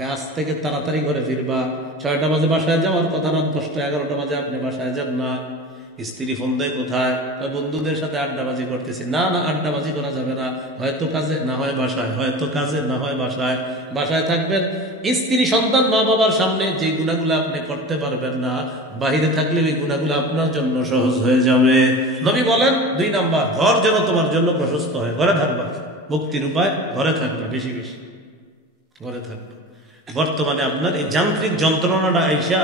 কাজ থেকে তাড়াতাড়ি ঘরে ফিরবা। 6টা বাজে বাসায় যাওয়ার কথা, রাত 10টা 11টা বাজে আপনি বাসায় যান না। স্ত্রী ফোন দেয় কোথায়, বন্ধুদের সাথে আড্ডাবাজি করতেছি। না না, আড্ডাবাজি করা যাবে না, হয়তো কাজে না হয় বাসায়, হয়তো কাজে না হয় বাসায়। বাসায় থাকবেন স্ত্রী, সন্তান, মা বাবার সামনে যে গুণাগুলো আপনি করতে পারবেন না, বাহিরে থাকলে ওই গুণাগুলো আপনার জন্য সহজ হয়ে যাবে। নবী বলেন 2 নাম্বার, ঘর যেন তোমার জন্য প্রশস্ত হয়। ঘরে থাকবা, মুক্তির উপায় ঘরে থাকবা, বেশি বেশি ঘরে থাকবা। বর্তমানে আপনার এই যান্ত্রিক যন্ত্রণাটা আইসা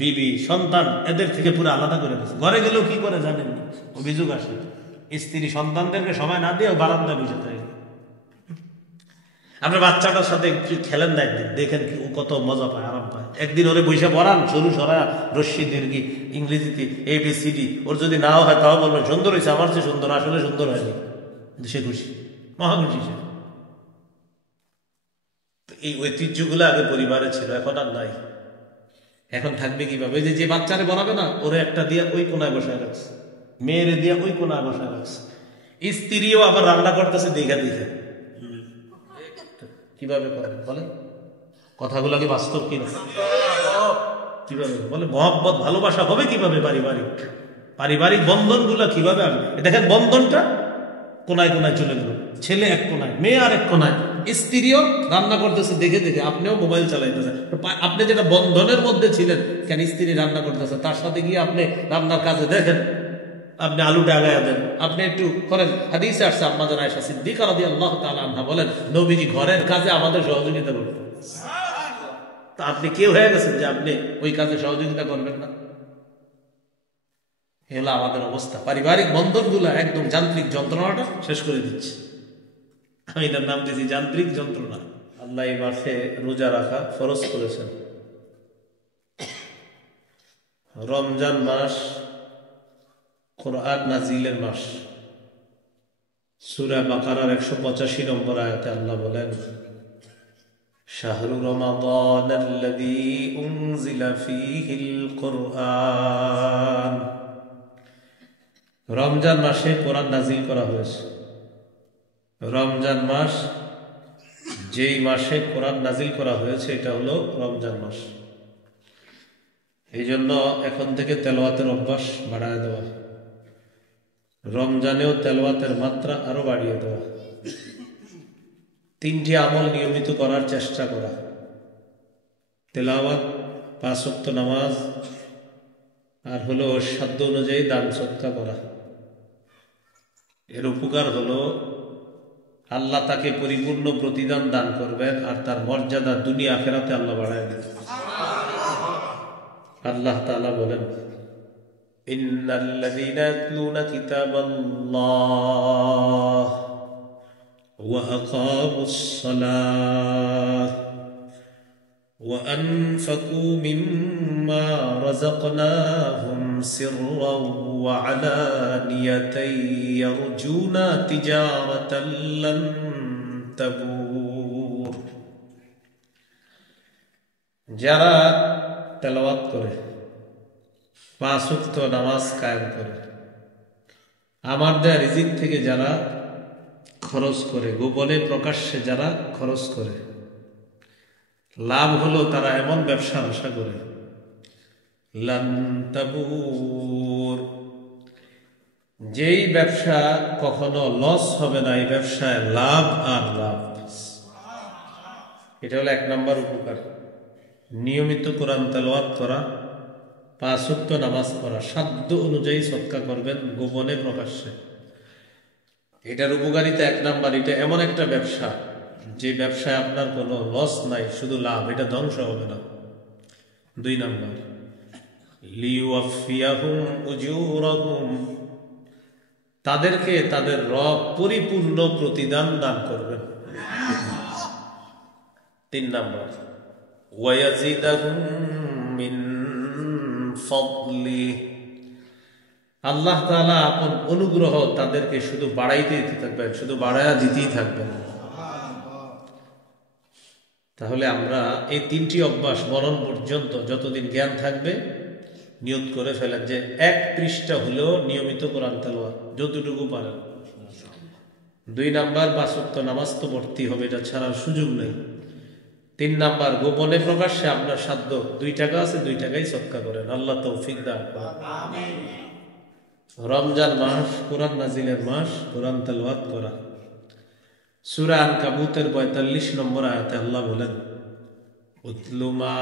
বিবি সন্তান এদের থেকে পুরো আলাদা করে দিচ্ছে। ঘরে গেলেও কি করে জানেন, অভিযোগ আসে স্ত্রী সন্তানদেরকে সময় না দিয়ে বারান্দা বুঝে থাকে। আপনার বাচ্চাটার সাথে একটু খেলেন না, একদিন দেখেন ও কত মজা পায়, আরাম পায়। একদিন ওরে বৈশা পড়ান, সরু সরা রশ্মি দীর্ঘি ইংরেজিতে ABCD, ওর যদি নাও হয় তাও বলবেন সুন্দর হয়েছে, আমার চেয়ে সুন্দর, আসলে সুন্দর হয়নি, সে খুশি, মহাখুশি সে। এই ঐতিহ্যগুলো আগে পরিবারে ছিল, এখন আর নাই। এখন থাকবে কিভাবে? যে বাচ্চারে বলাবে না, ওরে একটা দিয়া ওই কোনায় বসায় রাখছে, মেয়েরে দিয়া ওই কোনায় বসায় রাখছে, স্ত্রীও আবার রান্না করতেছে দেখা দেখে। কিভাবে করেন বলেন? কথাগুলো কি বাস্তব কিনা? কিভাবে বলে মহব্বত ভালোবাসা হবে কিভাবে? পারিবারিক বন্ধনগুলো কিভাবে আসবে? দেখেন বন্ধনটা কোনায় কোনায় চলে গেল, ছেলে এক কোনায়, মেয়ে আর এক কোনায়, স্ত্রীও রান্না করতেছে দেখে দেখে, আপনিও মোবাইল চালাইতেছেন। আপনি যেটা বন্ধনের মধ্যে ছিলেন, কেন স্ত্রী রান্না করতেছে, তার সাথে গিয়ে আপনি রান্নার কাজে দেখেন, আপনি আলুটা আগায়া দেন, আপনি একটু করেন। হাদিসে আসছে আম্মাজান আয়েশা সিদ্দিকা রাদিয়াল্লাহু তাআলা আনহা বলেন, নবীজি ঘরের কাজে আমাদের সহযোগিতা করতেন। তা আপনি কেউ হয়ে গেছেন যে আপনি ওই কাজে সহযোগিতা করবেন না? এগুলো আমাদের অবস্থা। পারিবারিক বন্ধনগুলো একদম যান্ত্রিক যন্ত্রণাটা শেষ করে দিচ্ছে। আমি এটার নাম দিয়েছি যান্ত্রিক যন্ত্রণা। আল্লাহ এই মাসে রোজা রাখা ফরজ করেছেন। রমজান মাস কোরআন নাজিলের মাস। সূরা বাকারার 185 নম্বর আয়াতে আল্লাহ বলেন, শাহরু রমাদানাল্লাযী উনজিলা ফীহিল কুরআন। রমজান মাসে কোরআন নাজিল করা হয়েছে। রমজান মাস, যেই মাসে কোরআন নাজিল করা হয়েছে, এটা হলো রমজান মাস। এই জন্য এখন থেকে তেলাওয়াতের অভ্যাস বাড়ায় দেওয়া, রমজানেও তেলাওয়াতের মাত্রা আরো বাড়িয়ে দেওয়া, 3টি আমল নিয়মিত করার চেষ্টা করা, তেলাওয়াত, 5 ওয়াক্ত নামাজ, আর হলো সাধ্য অনুযায়ী দান সদকা করা। এর উপকার হলো আল্লাহ তাকে পরিপূর্ণ প্রতিদান দান করবেন, আর তার মর্যাদা দুনিয়া আখিরাতে আল্লাহ বাড়ায় দেন। আল্লাহ তাআলা বলেন, ইন্নাল্লাযীনা ইয়াতলুনা কিতাবাল্লাহ ওয়া আকামুস সালাহ ওয়া আনফাকু মিম্মা রাযাকনাহুম সিররাও ওয়া আলানিয়াতান ইয়ারজুনা তিজারাতান লান তাবুর। যারা তেলাওয়াত করে, 5 ওয়াক্ত নামাজ কায়েম করে, আমার দেয়া রিজিক থেকে যারা খরচ করে, গোপনে প্রকাশ্যে যারা খরচ করে, লাভ হলো তারা এমন ব্যবসার আশা করে, লান তাবুর, যেই ব্যবসা কখনো লস হবে না, এই ব্যবসায় লাভ আর লাভ। এটা হলো 1 নম্বর উপকার। নিয়মিত কোরআন তেলাওয়াত করা, 5 ওয়াক্ত নামাজ পড়া, সাধ্য অনুযায়ী সদকা করবেন গোপনে প্রকাশ্যে। এটার উপকারিতা 1 নাম্বার, এটা এমন একটা ব্যবসা যে ব্যবসায় আপনার কোনো লস নাই, শুধু লাভ, এটা ধ্বংস হবে না। 2 নাম্বার, লিওয়াফিয়াহুম উজুরাহুম, তাদেরকে তাদের রব পরিপূর্ণ প্রতিদান দান করবেন। 3 নাম্বার, ওয়ায়াজিদাহুম মিন ফাদলি, আল্লাহ তাআলা আপন অনুগ্রহ তাদেরকে শুধু বাড়াইতে দিতে থাকবেন, শুধু বাড়ায়া দিতেই থাকবেন। তাহলে আমরা এই 3টি অভ্যাস মরণ পর্যন্ত যতদিন জ্ঞান থাকবে নিয়ত করে ফেলেন যে 1 পৃষ্ঠা হলেও নিয়মিত কোরআন তেলাওয়াত, যতটুকু পারেন। 2 নাম্বার, 5 ওয়াক্ত নামাজ তো পড়তেই হবে, এটা ছাড়ার সুযোগ নেই। 3 নাম্বার, গোপনে প্রকাশ্যে আপনার সাধ্য 2 টাকা আছে, 2 টাকাই সদকা করেন। আল্লাহ তৌফিক দান করেন। রমজান মাস, কোরআন নাজিলের মাস, কোরআন তেলাওয়াত করা। সূরা আনকাবুতের 45 নম্বর আয়াতে আল্লাহ বলেন, উতলু মা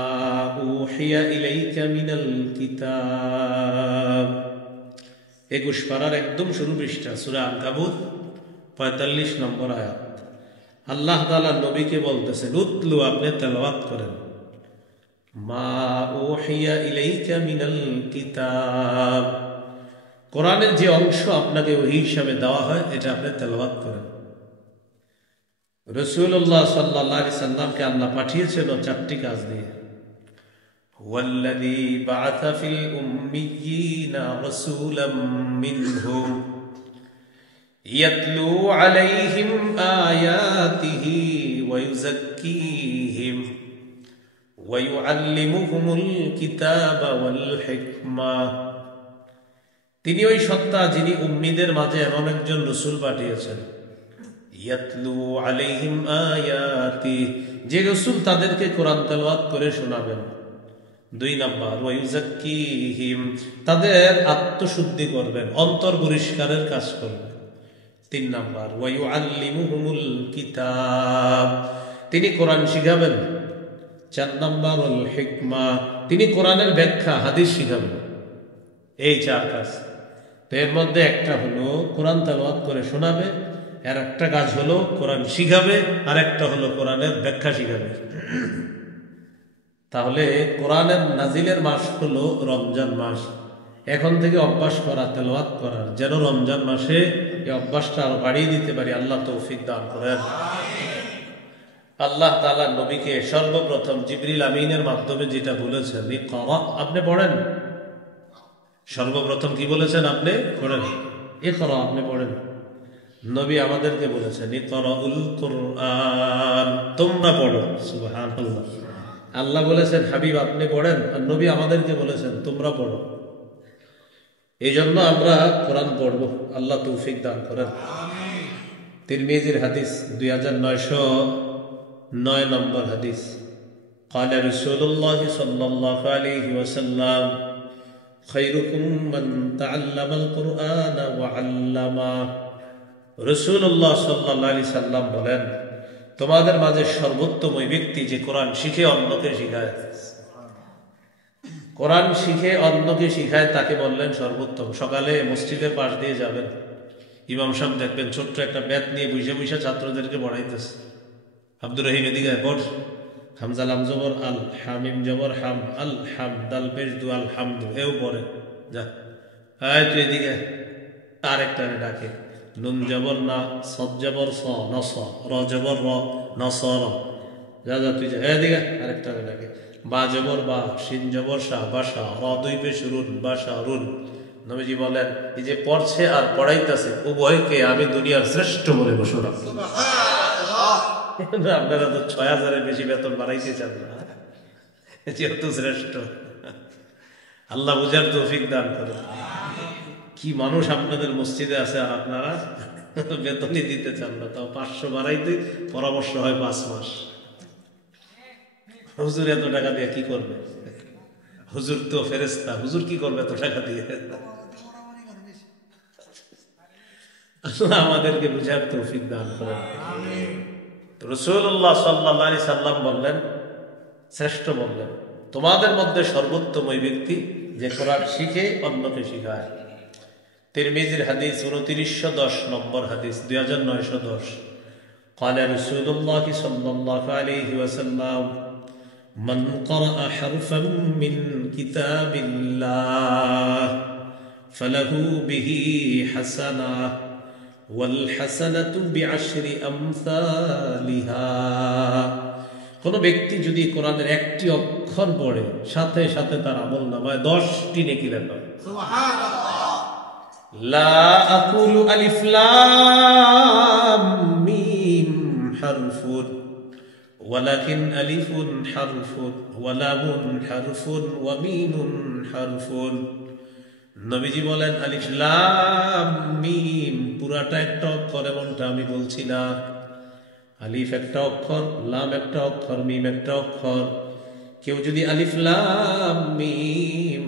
উহিয়া ইলাইকা মিনাল কিতাব। 21 পারার একদম শুরু পৃষ্ঠা, সূরা আনকাবুত 45 নম্বর আয়াত। আল্লাহ তাআলা নবীকে বলতেছেন, উতলু, আপনি তেলাওয়াত করেন, মা উহিয়া ইলাইকা মিনাল কিতাব, কোরআনের যে অংশ আপনাকে ওহী হিসাবে দেওয়া হয় এটা আপনি তেলাওয়াত করেন। রাসূলুল্লাহ সাল্লাল্লাহু আলাইহি সাল্লামকে আল্লাহ পাঠিয়েছেন 4টি কাজ দিয়ে। হুয়াল্লাযী বাআসা ফিল উম্মিয়্যিনা রাসূলাম মিনহুম ইয়াতলু আলাইহিম আয়াতিহি ওয়া ইউযাক্কিহিম ওয়া ইউআল্লিমুহুমুল কিতাবা ওয়াল হিকমা। তিনি ওই সত্তা যিনি উম্মীদের মাঝে এমন একজন রাসূল পাঠিয়েছেন, ইয়াতলু আলাইহিম আয়াতি, যে রাসূল তাদেরকে কোরআন তেলাওয়াত করে শোনাবেন। 2 নাম্বার, ওয়া ইউযাক্কিহিম, তাদের আত্মশুদ্ধি করবেন, অন্তর পরিষ্কারের কাজ করবেন। 3 নাম্বার, ওয়া ইউআল্লিমুহুমুল কিতাব, তিনি কোরআন শিখাবেন। 4 নাম্বার, ওয়াল হিকমা, তিনি কোরআনের ব্যাখ্যা হাদিস শিখাবেন। এই 4 কাজ। তো এর মধ্যে একটা হলো কোরআন তেলাওয়াত করে শোনাবে, আর একটা কাজ হলো কোরআন শিখাবে, আর একটা হলো কোরআনের ব্যাখ্যা শিখাবে। তাহলে কোরআনের নাজিলের মাস হলো রমজান মাস। এখন থেকে অভ্যাস করা তেলাওয়াত করার, যেন রমজান মাসে এই অভ্যাসটা আরো বাড়িয়ে দিতে পারি। আল্লাহ তৌফিক দান করেন। আল্লাহ তাআলা নবীকে সর্বপ্রথম জিবরিল আমিনের মাধ্যমে যেটা বলেছেন, ইকরা, আপনি পড়েন। সর্বপ্রথম কি বলেছেন? আপনি পড়েন। ইকরা, আপনি পড়েন। নবী আমাদেরকে বলেছেন, ইকরাউল কুরআন, তোমরা পড়ো। সুবহানাল্লাহ। আল্লাহ বলেছেন হাবিব আপনি পড়েন, আর নবী আমাদেরকে বলেছেন তোমরা পড়ো। এই জন্য আমরা কোরআন পড়বো। আল্লাহ তৌফিক দান করেন। তিরমিজির হাদিস 2909 নম্বর হাদিস। قال رسول الله صلى الله عليه وسلم خيركم من تعلم القرآن وعلمه। রাসূলুল্লাহ সাল্লাল্লাহু আলাইহি সাল্লাম বলেন, তোমাদের মাঝে সর্বোত্তম ওই ব্যক্তি যে কোরআন শিখে অন্যকে শিখায়। কোরআন শিখে অন্যকে শিখায়, তাকে বললেন সর্বোত্তম। সকালে মসজিদের পাশ দিয়ে যাবেন, ইমাম সাহেব দেখবেন ছোট্ট একটা ব্যাত নিয়ে বসে বসে ছাত্রদেরকে পড়াইতেছে। আব্দুর রহিম এদিকে পড়, হামজা লাম জবর আল, হামিম জবর হাম, আল হাম, দাল পেশ দু, আল হামদু, এও পড়ে। যা তুই এদিকে। আরেকটা ডাকে, নুন জবর না, সদ জবর স, নস, র জবর র, নসর, যা যা তুই যা এদিকে। আরেকটা ডাকে, বা জবর বা, শিন জবর শাহ, বাসা, র 2 পেশ রুন, বাসা রুন। নবীজি বলেন, এই যে পড়ছে আর পড়াইতেছে উভয়কে আমি দুনিয়ার শ্রেষ্ঠ বলে ঘোষণা। আপনারা তো 6000-এর বেশি বেতন বাড়াইতে চান না, যেহেতু শ্রেষ্ঠ। আল্লাহ বুঝার তৌফিক দান করেন। কি মানুষ আপনাদের মসজিদে আছে, আর আপনারা বেতনই দিতে চান না। তাও 500 বাড়াইতে পরামর্শ হয় 5 মাস। হুজুর এত টাকা দিয়ে কি করবে? হুজুর তো ফেরেশতা, হুজুর কি করবে এত টাকা দিয়ে? আল্লাহ আমাদেরকে বুঝার তৌফিক দান করেন। রাসূলুল্লাহ সাল্লাল্লাহু আলাইহি সাল্লাম বললেন, শ্রেষ্ঠ বললেন, তোমাদের মধ্যে সর্বোত্তম ওই ব্যক্তি যে কোরআন শিখে অন্যকে শিখায়। তিরমিজির হাদিস 2910 নম্বর হাদিস, 2910। قال رسول الله صلى الله عليه وسلم من قرأ حرفا من كتاب الله فله به حسنة والحسنة بعشر أمثالها। কোন ব্যক্তি যদি কোরআনের একটি অক্ষর পড়ে, সাথে সাথে তার আমলনামায় 10টি নেকি লেখা হয়। সুবহানাল্লাহ। লা আকুলু আলিফ লাম মিম হারফুন ওয়ালাকিন আলিফুন হারফুন ওয়া লামুন হারফুন ওয়া মিমুন হারফুন। নবীজি বলেন, আলিফ লাম মিম পুরাটা একটা অক্ষর, এমনটা আমি বলছি না। আলিফ একটা অক্ষর, লাম একটা অক্ষর, মিম একটা অক্ষর। কেউ যদি আলিফ লাম মিম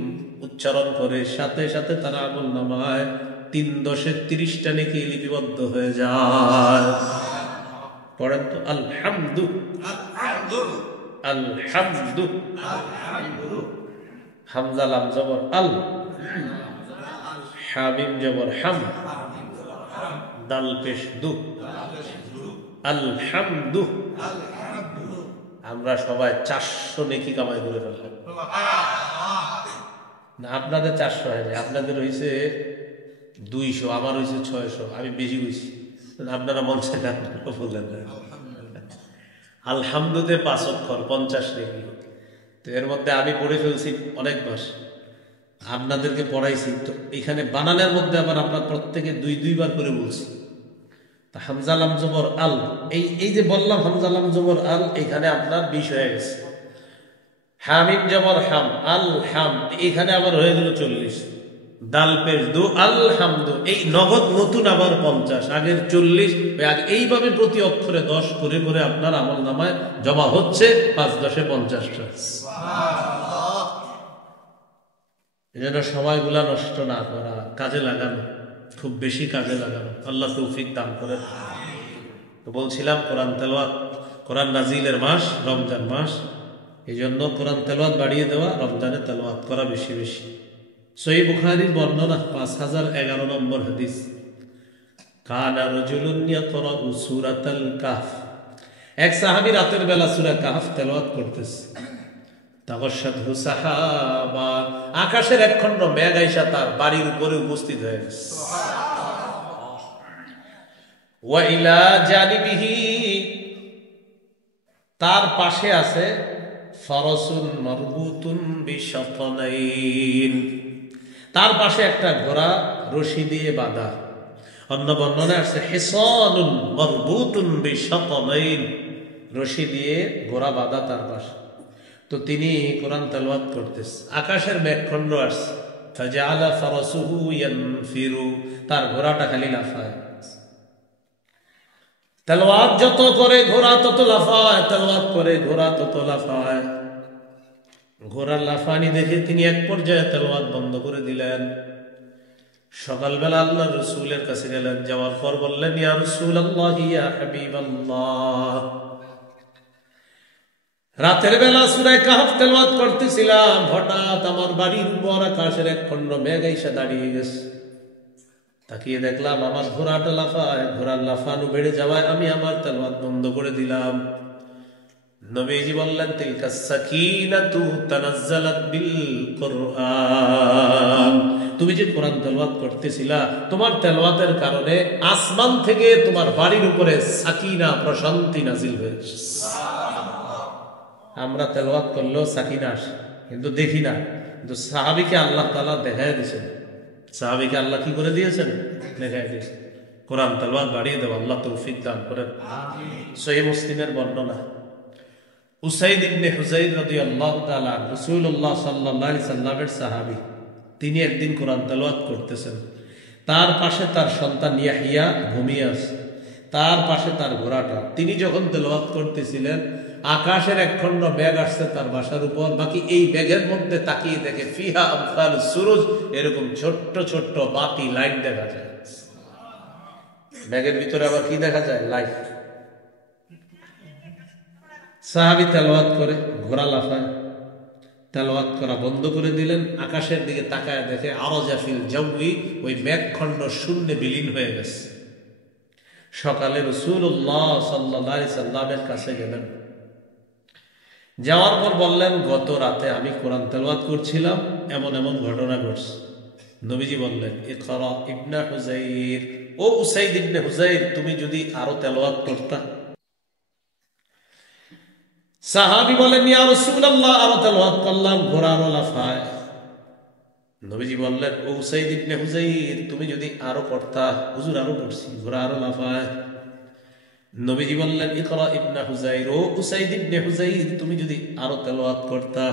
উচ্চারণ করে, সাথে সাথে তার আমলনামায় 3×10=30টা নেকি লিপিবদ্ধ হয়ে যায়। পড়েন তো আলহামদু আলহামদু। হামজা লাম জবর আল, হামিম জবর হাম, দাল পেশ দু, আলহামদু। আমরা সবাই 400 নেকি কামাই করে ফেললাম না। আপনাদের 400 হয় না, আপনাদের হয়েছে 200, আমার হয়েছে 600। আমি বেশি হয়েছি, আপনারা মঞ্চে গান বললেন না। আলহামদুতে 5 অক্ষর 50 নেকি। তো এর মধ্যে আমি পড়ে ফেলছি অনেক মাস, আপনাদেরকে পড়াইছি। তো এখানে বানানের মধ্যে আবার আপনার প্রত্যেকে 2 বার করে বলছি। হামজা লাম জবর আল, এই যে বললাম হামজা লাম জবর আল, এখানে আপনার 20 হয়ে গেছে। হামিম জবর হাম আল হাম, এখানে আবার হয়ে গেল 40। দাল পেশ দু আলহামদু, এই নগদ নতুন আবার 50, আগের 40। এইভাবে প্রতি অক্ষরে 10 করে করে আপনার আমল নামায় জমা হচ্ছে 5×10=50টা। এই জন্য সময়গুলা নষ্ট না করা, কাজে লাগানো, খুব বেশি কাজে লাগানো। আল্লাহ তৌফিক দান করেন। তো বলছিলাম কোরআন তেলাওয়াত, কোরআন নাজিলের মাস রমজান মাস, এই জন্য কোরআন তেলাওয়াত বাড়িয়ে দেওয়া, রমজানে তেলাওয়াত করা বেশি বেশি। সহিহ বুখারীর বর্ণনা 5011 নম্বর হাদিস, কানা রাজুলুন ইয়াকরাউ সূরাতাল কাহফ। এক সাহাবী রাতের বেলা সূরা কাহফ তেলাওয়াত করতেছে। তাগশাতহু সাহাবা, আকাশের এক খণ্ড মেঘ আইসা তার বাড়ির উপরে উপস্থিত হয়ে গেছে। ওয়া ইলা জানিবিহি, তার পাশে আছে ফারাসুন মারবুতুন বিশাতানাইন, তার পাশে একটা ঘোড়া রশি দিয়ে বাঁধা। অন্য বর্ণনায় আছে হিসানুন মারবুতুন বিশাতানাইন, রশি দিয়ে ঘোড়া বাঁধা তার পাশে। তো তিনি কোরআন তেলাওয়াত করতেছে, আকাশের মেঘখণ্ড আসছে। ফাজাআলা ফারাসুহু ইয়ানফিরু, তার ঘোড়াটা খালি লাফায়। তেলাওয়াত যত করে ঘোড়া তত লাফায়, তেলাওয়াত করে ঘোড়া তত লাফায়। ঘোড়ার লাফানি দেখে তিনি এক পর্যায়ে তেলাওয়াত বন্ধ করে দিলেন। সকালবেলা আল্লাহ রাসূলের কাছে গেলেন, যাওয়ার পর বললেন, ইয়া রাসূলুল্লাহ ইয়া হাবিবাল্লাহ, রাতের বেলা সূরা কাহফ তেলাওয়াত করতেছিলাম, হঠাৎ আমার বাড়ির উপর আকাশের এক খণ্ড মেঘ এসে দাঁড়িয়ে গেছে। তাকিয়ে দেখলাম আমার ঘোড়াটা লাফায়, ঘোড়ার লাফানো বেড়ে যাওয়ায় আমি আমার তেলাওয়াত বন্ধ করে দিলাম। নবীজি বললেন, তিলকাস সাকিনাতু তানাজ্জালাত বিল কুরআন, তুমি যে কোরআন তেলাওয়াত করতেছিলা, তোমার তেলাওয়াতের কারণে আসমান থেকে তোমার বাড়ির উপরে সাকিনা, প্রশান্তি নাজিল হয়েছে। আমরা তেলাওয়াত করলেও সাকিনা আসে, কিন্তু দেখি না। কিন্তু সাহাবীকে আল্লাহ তাআলা দেখায় দিয়েছেন, সাহাবীকে আল্লাহ কি করে দিয়েছেন? দেখায় দিয়েছেন। কোরআন তেলাওয়াত বাড়িয়ে দেব, আল্লাহ তৌফিক দান করেন। সহিহ মুসলিমের বর্ণনা, উসাইদ ইবনে হুযাইর রাদিয়াল্লাহু তাআলা রাসূলুল্লাহ সাল্লাল্লাহু আলাইহি সাল্লামের সাহাবী, তিনি একদিন কোরআন তেলাওয়াত করতেছেন। তার পাশে তার সন্তান ইয়াহিয়া ঘুমিয়ে আছে, তার পাশে তার ঘোড়াটা। তিনি যখন তেলাওয়াত করতেছিলেন, আকাশের এক খণ্ড মেঘ আসছে তার বাসার উপর। বাকি এই মেঘের মধ্যে তাকিয়ে দেখে ফিহা আমসালুস সুরুজ, এরকম ছোট্ট ছোট্ট বাতি লাইট দেখা যায়। মেঘের ভিতরে আবার কি দেখা যায়? লাইট। সাহাবী তেলাওয়াত করে, ঘোড়া লাফায়। তেলাওয়াত করা বন্ধ করে দিলেন, আকাশের দিকে তাকায় দেখে আরজা ফিল জাওয়ি, ওই মেঘখণ্ড শূন্যে বিলীন হয়ে গেছে। সকালে রাসূলুল্লাহ সাল্লাল্লাহু আলাইহি সাল্লামের কাছে গেলেন, যাওয়ার পর বললেন, গত রাতে আমি কোরআন তেলাওয়াত করছিলাম, এমন এমন ঘটনা ঘটছে। নবীজি বললেন, ইকরা ইবনে হুযাইর, ও উসাইদ ইবনে হুযাইর, তুমি যদি আরো তেলাওয়াত করতা। সাহাবী বলেন, ইয়া রাসূলুল্লাহ, আরো তেলাওয়াত করলাম, ঘোড়া আরো লাফায়। নবীজি বললেন, ও উসাইদ ইবনে হুযাইর, তুমি যদি আরো পড়তা। হুজুর আরো পড়ছি, ঘোড়া আরো লাফায়। নবীজি বললেন, ইকরা ইবনে হুযাইর, ও উসাইদ ইবনে হুযাইর, তুমি যদি আরো তেলাওয়াত করতা।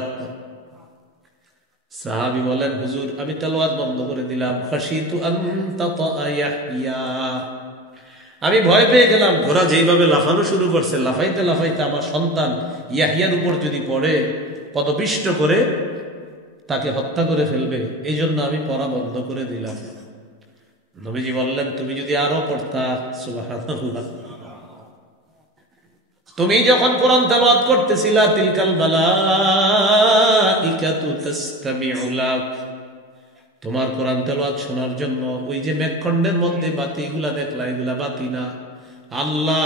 সাহাবী বলেন, হুজুর আমি তেলাওয়াত বন্ধ করে দিলাম। খাশিতু আন তাতা ইয়াহইয়া, আমি ভয় পেয়ে গেলাম, ঘোড়া যেইভাবে লাফানো শুরু করছে, লাফাইতে লাফাইতে আমার সন্তান ইয়াহিয়ার উপর যদি পড়ে পদপিষ্ট করে তাকে হত্যা করে ফেলবে, এই জন্য আমি পড়া বন্ধ করে দিলাম। নবীজি বললেন, তুমি যদি আরো পড়তা। সুবহানাল্লাহ। তুমি যখন কোরআন তেলাওয়াত করতেছিলা, তিলকাল মালাইকাতু তাসতামিউ লাক, তোমার কোরআন তেলাওয়াত শোনার জন্য ওই যে মেঘখণ্ডের মধ্যে বাতিগুলা দেখলা, এগুলা বাতি না, আল্লাহ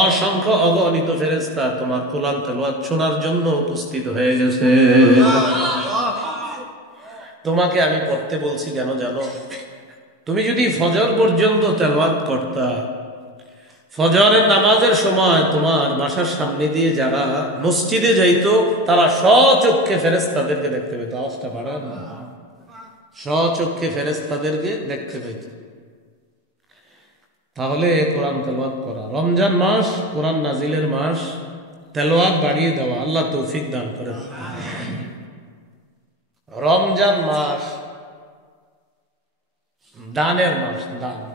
অসংখ্য অগণিত ফেরেশতা তোমার কোরআন তেলাওয়াত শোনার জন্য উপস্থিত হয়ে গেছে। তোমাকে আমি পড়তে বলছি কেন জানো? তুমি যদি ফজর পর্যন্ত তেলাওয়াত করতা, ফজরের নামাজের সময় তোমার বাসার সামনে দিয়ে যারা মসজিদে যাইতো তারা স্বচক্ষে ফেরেশতাদেরকে দেখতে পেত। আওয়াজটা বাড়ান না। স্বচক্ষে ফেরেশতাদেরকে দেখতে পেত। তাহলে কোরআন তেলাওয়াত করা, রমজান মাস কোরআন নাজিলের মাস, তেলাওয়াত বাড়িয়ে দেওয়া, আল্লাহ তৌফিক দান করেন। রমজান মাস দানের মাস,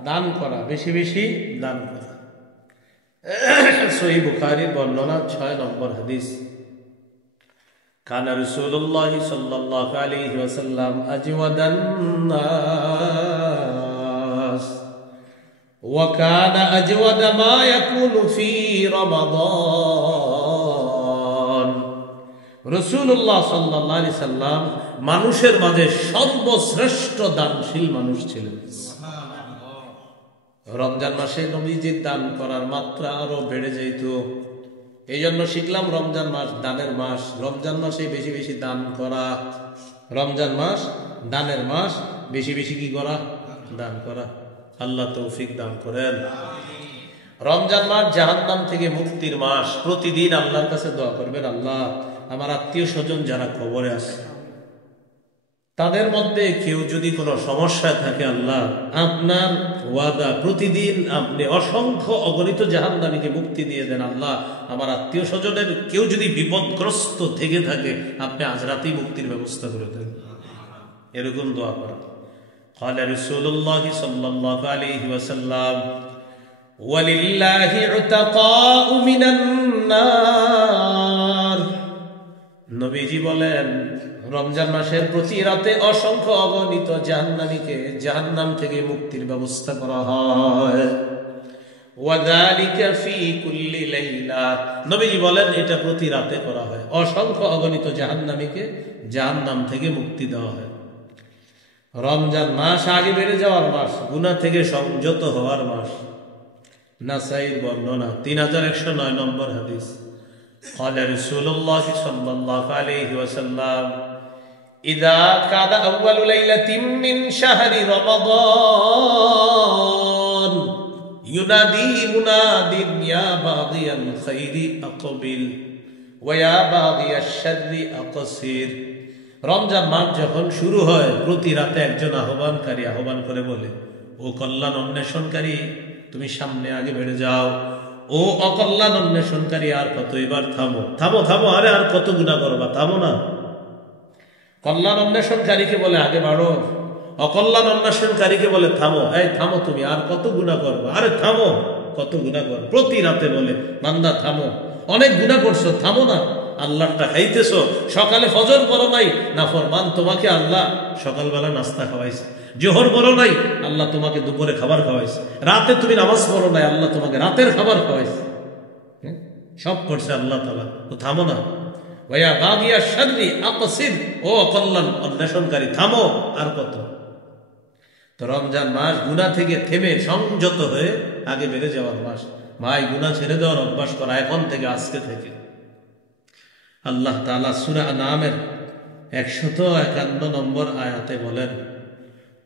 দান করা, বেশি বেশি দান করা। সহিহ বুখারীর বর্ণনা 6 নম্বর হাদিস, কানা রাসূলুল্লাহ সাল্লাল্লাহু আলাইহি ওয়াসাল্লাম আজওয়াদান নাস ওয়া কানা আজওয়াদা মা ইয়াকুনু ফি রমাদান। রাসূলুল্লাহ সাল্লাল্লাহু আলাইহি সাল্লাম মানুষের মাঝে সর্বশ্রেষ্ঠ দানশীল মানুষ ছিলেন। রমজান মাসে নবীজির দান করার মাত্রা আরো বেড়ে যেত। এই জন্য শিখলাম রমজান মাস দানের মাস, রমজান মাসে বেশি বেশি দান করা। রমজান মাস দানের মাস, বেশি বেশি কি করা? দান করা। আল্লাহ তৌফিক দান করেন। রমজান মাস জাহান্নাম থেকে মুক্তির মাস। প্রতিদিন আল্লাহর কাছে দোয়া করবেন, আল্লাহ আমার আত্মীয় স্বজন যারা কবরে আছে তাদের মধ্যে কেউ যদি কোনো সমস্যা থাকে, আল্লাহ আপনার ওয়াদা প্রতিদিন আপনি অসংখ্য অগণিত জাহান্নামীকে মুক্তি দিয়ে দেন। আল্লাহ আমার আত্মীয় স্বজনের কেউ যদি বিপদগ্রস্ত থেকে থাকে, আপনি আজ রাতেই মুক্তির ব্যবস্থা করে দেন। এরকম দোয়া করা। قال رسول الله صلى الله عليه وسلم ولله عتقاء من النار। নবীজি বলেন, রমজান মাসের প্রতি রাতে অসংখ্য অগণিত জাহান্নামীকে জাহান্নাম থেকে মুক্তির ব্যবস্থা করা হয়। ওয়াযালিকা ফি কুল্লি লাইলা। নবীজি বলেন এটা প্রতি রাতে করা হয়। অসংখ্য অগণিত জাহান্নামীকে জাহান্নাম থেকে মুক্তি দেওয়া হয়। রমজান মাস আগে বেড়ে যাওয়ার মাস, গুনাহ থেকে সংযত হওয়ার মাস। নাসাইর বর্ণনা 3109 নম্বর হাদিস। قال رسول الله صلى الله عليه وسلم إذا كان أول ليلة من شهر رمضان ينادي مناد يا باغي الخير أقبل ويا باغي الشر أقصر। রমজান মাস যখন শুরু হয়, প্রতি রাতে একজন আহ্বানকারী আহ্বান করে বলে, ও কল্যাণ অন্বেষণকারী তুমি সামনে আগে বেড়ে যাও। ও অকল্যাণ অন্বেষণকারী আর কত, এবার থামো থামো থামো, আরে আর কত গুনাহ করবা, থামো না। কল্যাণ অন্বেষণকারীকে বলে আগে বাড়ো, অকল্যাণ অন্বেষণকারীকে বলে থামো, এই থামো তুমি আর কত গুনাহ করবা, আরে থামো কত গুনাহ করো। প্রতি রাতে বলে, বান্দা থামো, অনেক গুনাহ করছো, থামো না। আল্লাহটা খাইতেছো, সকালে ফজর পড়ো নাই, নাফরমান তোমাকে আল্লাহ সকালবেলা নাস্তা খাওয়াইছে। জোহর পড়ো নাই, আল্লাহ তোমাকে দুপুরে খাবার খাওয়াইছে। রাতে তুমি নামাজ পড়ো নাই, আল্লাহ তোমাকে রাতের খাবার খাওয়াইছে। সব করছে আল্লাহ তাআলা, তো থামো না। ওয়া বাগিয়া শাররি আকসির, ও অকল্যাণ অন্বেষণকারী থামো, আর কত। তো রমজান মাস গুনাহ থেকে থেমে সংযত হয়ে আগে বেড়ে যাওয়ার মাস। ভাই গুনাহ ছেড়ে দেওয়ার অভ্যাস করা এখন থেকে, আজকে থেকে। আল্লাহ তাআলা সূরা আনআমের 151 নম্বর আয়াতে বলেন,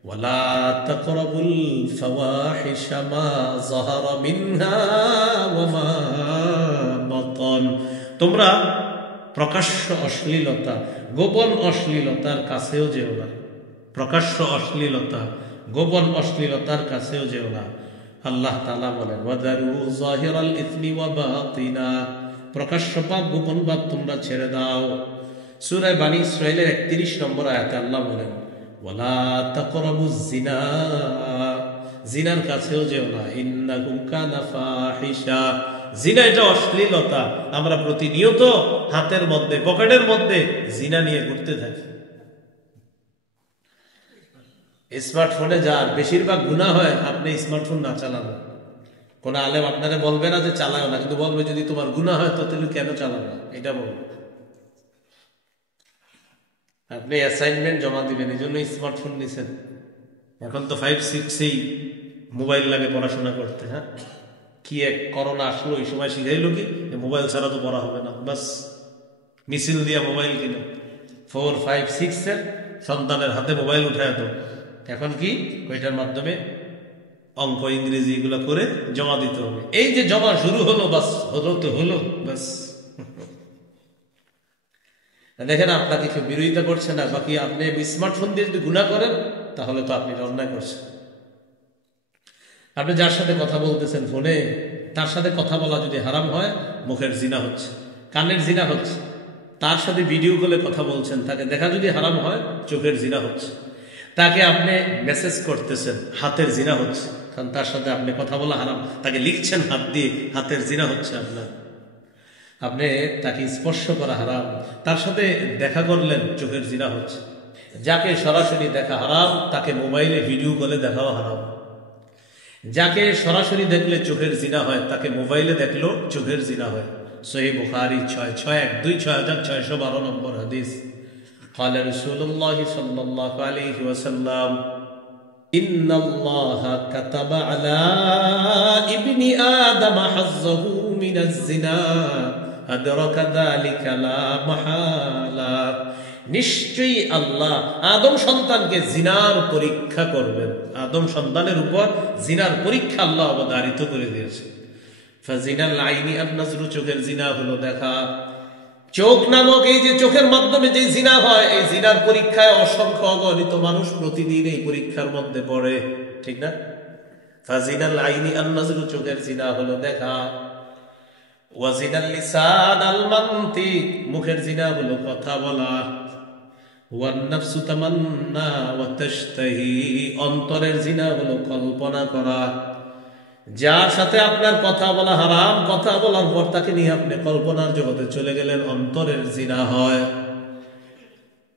ওয়ালা তাকরাবুল ফাওয়াহিশা মা যাহারা মিনহা ওয়া মা বাতান। তোমরা প্রকাশ্য অশ্লীলতা, গোপন অশ্লীলতার কাছেও যেও না। প্রকাশ্য অশ্লীলতা, গোপন অশ্লীলতার কাছেও যেও না। আল্লাহ তাআলা বলেন, ওয়াদারু যাহিরাল ইসমি ওয়া বাতিনা। প্রকাশ্য পাপ, গোপন পাপ তোমরা ছেড়ে দাও। সূরা বনী ইসরাঈলের 31 নম্বর আয়াতে আল্লাহ বলেন, ওয়ালা তাকরাবুজ জিনা। জিনার কাছেও যেও না, ইন্নাকুম কানা ফাহিশা। জিনা এটা অশ্লীলতা। আমরা প্রতিনিয়ত হাতের মধ্যে, পকেটের মধ্যে জিনা নিয়ে ঘুরতে থাকি। স্মার্টফোনে যার বেশিরভাগ গুনাহ হয়, আপনি স্মার্টফোন না চালানো। কোন আলেম আপনারা বলবে না যে চালাও না, কিন্তু বলবে যদি তোমার গুনাহ হয় তো তুমি কেন চালাও না, এটা বলবে। আপনি অ্যাসাইনমেন্ট জমা দিবেন, এই জন্য স্মার্টফোন নিছেন। এখন তো 5-6 মোবাইল লাগে পড়াশোনা করতে। হ্যাঁ, কি এক করোনা আসলো, ওই সময় শিখাইলো কি মোবাইল ছাড়া তো পড়া হবে না, বাস মিছিল দিয়া মোবাইল কিনে 4-5-6 এর সন্তানের হাতে মোবাইল উঠায়। তো এখন কি ওইটার মাধ্যমে অঙ্ক ইংরেজি এগুলো করে জমা দিতে হবে। এই যে জমা শুরু হলো, বাস হলো তো হলো, বাস। দেখেন, আপনাকে কেউ বিরোধিতা করছে না, বাকি আপনি স্মার্টফোন দিয়ে যদি গুনাহ করেন তাহলে তো আপনি অন্যায় করছেন। আপনি যার সাথে কথা বলতেছেন ফোনে, তার সাথে কথা বলা যদি হারাম হয়, মুখের জিনা হচ্ছে, কানের জিনা হচ্ছে। তার সাথে ভিডিও কলে কথা বলছেন, তাকে দেখা যদি হারাম হয়, চোখের জিনা হচ্ছে। তাকে আপনি মেসেজ করতেছেন, হাতের জিনা হচ্ছে, কারণ তার সাথে আপনি কথা বলা হারাম। তাকে লিখছেন হাত দিয়ে, হাতের জিনা হচ্ছে আপনার। আপনি তাকে স্পর্শ করা হারাম, তার সাথে দেখা করলেন, চোখের জিনা হচ্ছে। যাকে সরাসরি দেখা হারাম, তাকে মোবাইলে ভিডিও কলে দেখাও হারাম। যাকে সরাসরি দেখলে চোখের জিনা হয়, তাকে মোবাইলে দেখলেও চোখের জিনা হয়। সহিহ বুখারী 6612 নম্বর হাদিস। قال رسول الله صلى الله عليه وسلم إن الله كتب على ابن آدم حظه من الزنا أدرك ذلك لا محالة। নিশ্চয়ই আল্লাহ আদম সন্তানকে জিনার পরীক্ষা করবেন। আদম সন্তানের উপর জিনার পরীক্ষা আল্লাহ অবধারিত করে দিয়েছে। ফাজিনাল আইনি আন-নাজরু, চোখের জিনা হলো দেখা। চোখ নামক এই যে চোখের মাধ্যমে যে জিনা হয়, এই জিনার পরীক্ষায় অসংখ্য অগণিত মানুষ প্রতিদিন এই পরীক্ষার মধ্যে পড়ে, ঠিক না? ফাজিনাল আইনি আন-নাজরু, চোখের জিনা হলো দেখা। ওয়াজিনাল লিসান আল মানতিক, মুখের জিনা হলো কথা বলা। ওয়ান নাফসু তামান্না ওয়া তাশতাহি, অন্তরের জিনা হলো কল্পনা করা। যার সাথে আপনার কথা বলা হারাম, কথা বলার পর তাকে নিয়ে আপনি কল্পনার জগতে চলে গেলেন, অন্তরের জিনা হয়।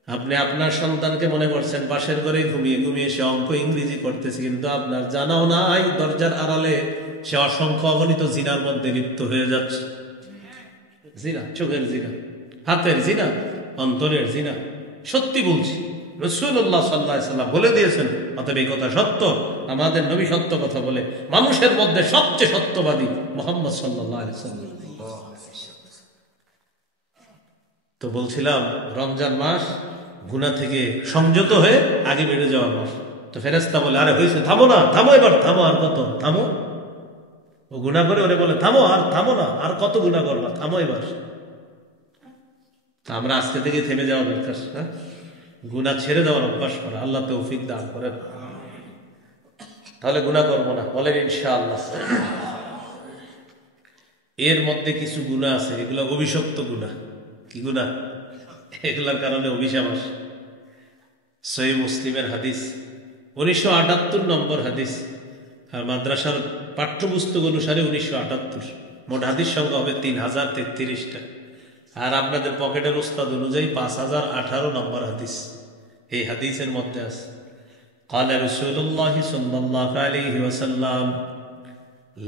আপনি আপনার সন্তানকে মনে করছেন পাশের ঘরে ঘুমিয়ে ঘুমিয়ে সে অঙ্ক ইংরেজি করতেছে, কিন্তু আপনার জানাও নাই দরজার আড়ালে সে অসংখ্য অগণিত জিনার মধ্যে লিপ্ত হয়ে যাচ্ছে। জিনা, চোখের জিনা, হাতের জিনা, অন্তরের জিনা। সত্যি বলছি, রাসূলুল্লাহ সাল্লাল্লাহু আলাইহি ওয়াসাল্লাম বলে দিয়েছেন। অতএব এই কথা সত্য, আমাদের নবী সত্য কথা বলে। মানুষের মধ্যে সবচেয়ে সত্যবাদী মুহাম্মদ সাল্লাল্লাহু আলাইহি ওয়াসাল্লাম। তো বলছিলাম, রমজান মাস গুনাহ থেকে সংযত হয়ে আগে বেড়ে যাওয়ার মাস। তো ফেরেশতা বলে, আরে হয়েছে, থামো না, থামো এবার, থামো, আর কত, থামো। ও গুনাহ করে ওরে বলে, থামো, আর থামো না, আর কত গুনাহ করবা, থামো এবার। আমরা আজকে থেকে থেমে যাওয়া দরকার। হ্যাঁ, গুনাহ ছেড়ে দেওয়ার অভ্যাস করা। আল্লাহ তৌফিক দান করেন। তাহলে গুনাহ করবো না, বলেন ইনশাআল্লাহ। এর মধ্যে কিছু গুনাহ আছে, এগুলো অভিশপ্ত গুনাহ। কি গুনাহ? এগুলার কারণে অভিশাপ আসে। সহিহ মুসলিমের হাদিস, 1978 নম্বর হাদিস। আর মাদ্রাসার পাঠ্যপুস্তক অনুসারে 1978। মোট হাদিস সংখ্যা হবে 3033টা। আর আপনাদের পকেটের উস্তাদ অনুযায়ী 5018 নম্বর হাদিস এই হাদিসের মধ্যে আছে। قال رسول الله صلى الله عليه وسلم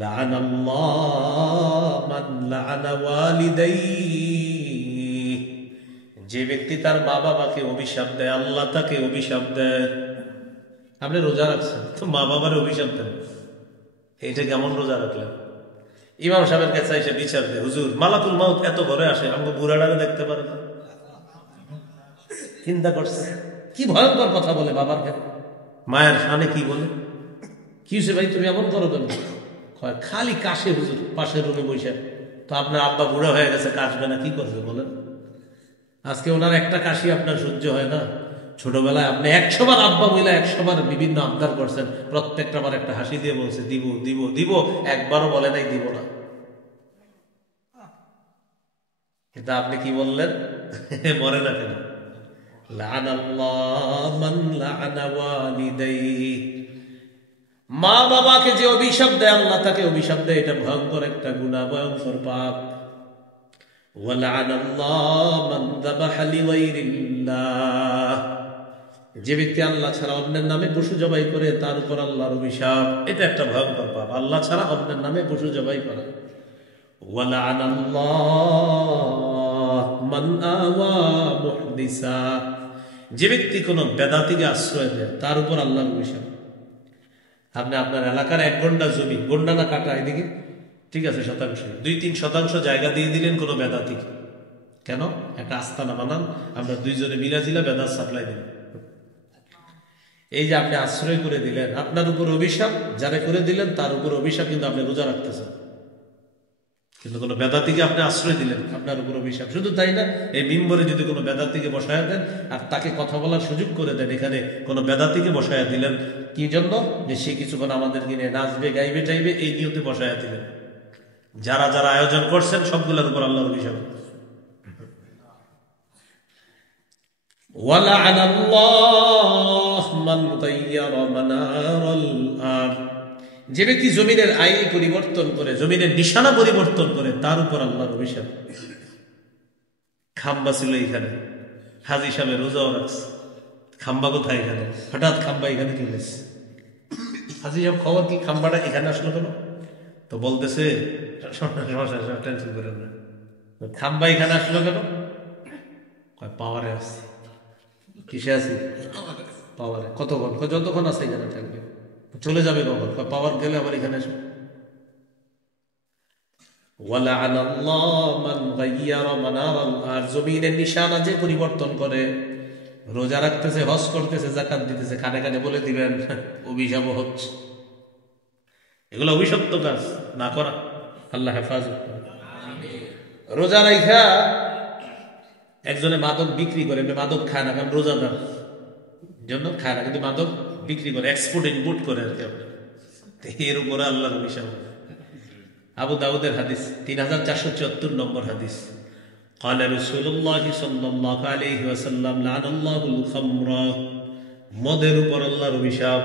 لعن الله من لعن والديه, যে ব্যক্তি তার মা বাবাকে অভিশাপ দেয়, আল্লাহ তাকে অভিশাপ দেয়। আপনি রোজা রাখছেন, তো মা বাবার অভিশাপ দেন, এইটা কেমন রোজা রাখলেন? ইমাম সাহেবের কাছে এসে বিচার দেয়, হুজুর মালাকুল মাউত এত ঘরে আসে, আমাকে বুড়াটাকে দেখতে পারে না। চিন্তা করছে কি ভয়ঙ্কর কথা বলে বাবার কাছে, মায়ের সামনে কি বলে, কি হয়েছে ভাই তুমি এমন করো কেন? খালি কাশে হুজুর, পাশের রুমে বসে। তো আপনার আব্বা বুড়া হয়ে গেছে, কাশবে না, কি করবে বলেন? আজকে ওনার একটা কাশি আপনার সহ্য হয় না। ছোটবেলায় আপনি 100 বার আব্বা বইলা 100 বার বিভিন্ন আবদার করছেন, প্রত্যেকটা বার একটা হাসি দিয়ে বলছে দিব দিব দিব, একবারও বলে নাই দিব না। কিন্তু আপনি কি বললেন? মরে না কেন? লাআনাল্লাহু মান লাআনা ওয়ালিদাইহি, মা বাবাকে যে অভিশাপ দেয় আল্লাহ তাকে অভিশাপ দেয়, এটা ভয়ঙ্কর একটা গুনাহ, ভয়ঙ্কর পাপ। ওয়ালানাল্লাহু মান যাবাহা লিগাইরিল্লাহ, যে ব্যক্তি আল্লাহ ছাড়া অন্যের নামে পশু জবাই করে তার উপর আল্লাহর অভিশাপ, এটা একটা ভয়ঙ্কর পাপ, আল্লাহ ছাড়া অন্যের নামে পশু জবাই করা। ওয়ালানাল্লাহু মান আওয়া মুহদিসা, যে ব্যক্তি কোনো বেদাতিকে আশ্রয় দেয় তার উপর আল্লাহর অভিশাপ। আপনি আপনার এলাকার 1 ঘন্টা জমি, গন্ডা না কাটা এদিকে, ঠিক আছে, শতাংশ 2-3% জায়গা দিয়ে দিলেন কোনো বেদাতিকে, কেন? একটা আস্তানা বানান, আমরা 2 জনে মিলাজিলা বেদাত সাপ্লাই দিন। এই যে আপনি আশ্রয় করে দিলেন, আপনার উপর অভিশাপ, যারা করে দিলেন তার উপর অভিশাপ, কিন্তু আপনি রোজা রাখতেছেন। কিন্তু কোনো বেদাতিকে আপনি আশ্রয় দিলেন, আপনার উপর অভিশাপ। শুধু তাই না, এই মিম্বরে যদি কোনো বেদাতিকে বসায়া দেন আর তাকে কথা বলার সুযোগ করে দেন, এখানে কোনো বেদাতিকে বসায়া দিলেন, কি জন্য? যে সে কিছুক্ষণ আমাদেরকে নিয়ে নাচবে, গাইবে, টাইবে, এই নিয়তে বসায়া দিলেন। যারা যারা আয়োজন করছেন সবগুলোর উপর আল্লাহর অভিশাপ। ওয়ালা'নাল্লাহু মান গায়্যারা মানারাল আরদ, যে ব্যক্তি জমিনের আইন পরিবর্তন করে, জমিনের নিশানা পরিবর্তন করে, তার উপর আল্লাহর অভিশাপ। খাম্বা ছিল এখানে, হাজী সাহেবের রোজাও রাখছে, খাম্বা কোথায় এখানে? হঠাৎ খাম্বা এখানে কি হয়েছে? হাজী সাহেব খবর কি, খাম্বাটা এখানে আসলো কেন? তো বলতেছে টেনশন করেন না, খাম্বা এখানে আসলো কেন? পাওয়ারে আসছে। কিসে আছি? পাওয়ারে। কতক্ষণ? যতক্ষণ আছে এখানে থাকবে, চলে যাবে কখন? পাওয়ার গেলে আবার এখানে আসবে। ওয়ালা'নাল্লাহু মান গায়্যারা মানারাল আরদ, জমিনের নিশানা যে পরিবর্তন করে, রোজা রাখতেছে, হজ করতেছে, যাকাত দিতেছে, কানে কানে বলে দিবেন অভিশাপ হচ্ছে। এগুলো অভিশপ্ত কাজ না করা, আল্লাহ হেফাজত করে। রোজা রাইখা একজনে মাদক বিক্রি করে, মাদক খায় না, কারণ রোজাদার জন্য খায় না, কিন্তু মাদক বিক্রি করে, এক্সপোর্ট ইম্পোর্ট করে আর কি। এর উপরে আল্লাহর অভিশাপ। আবু দাউদের হাদিস, 3474 নম্বর হাদিস, قال رسول الله صلى الله عليه وسلم لعن الله الخمر, মদের উপর আল্লাহর অভিশাপ।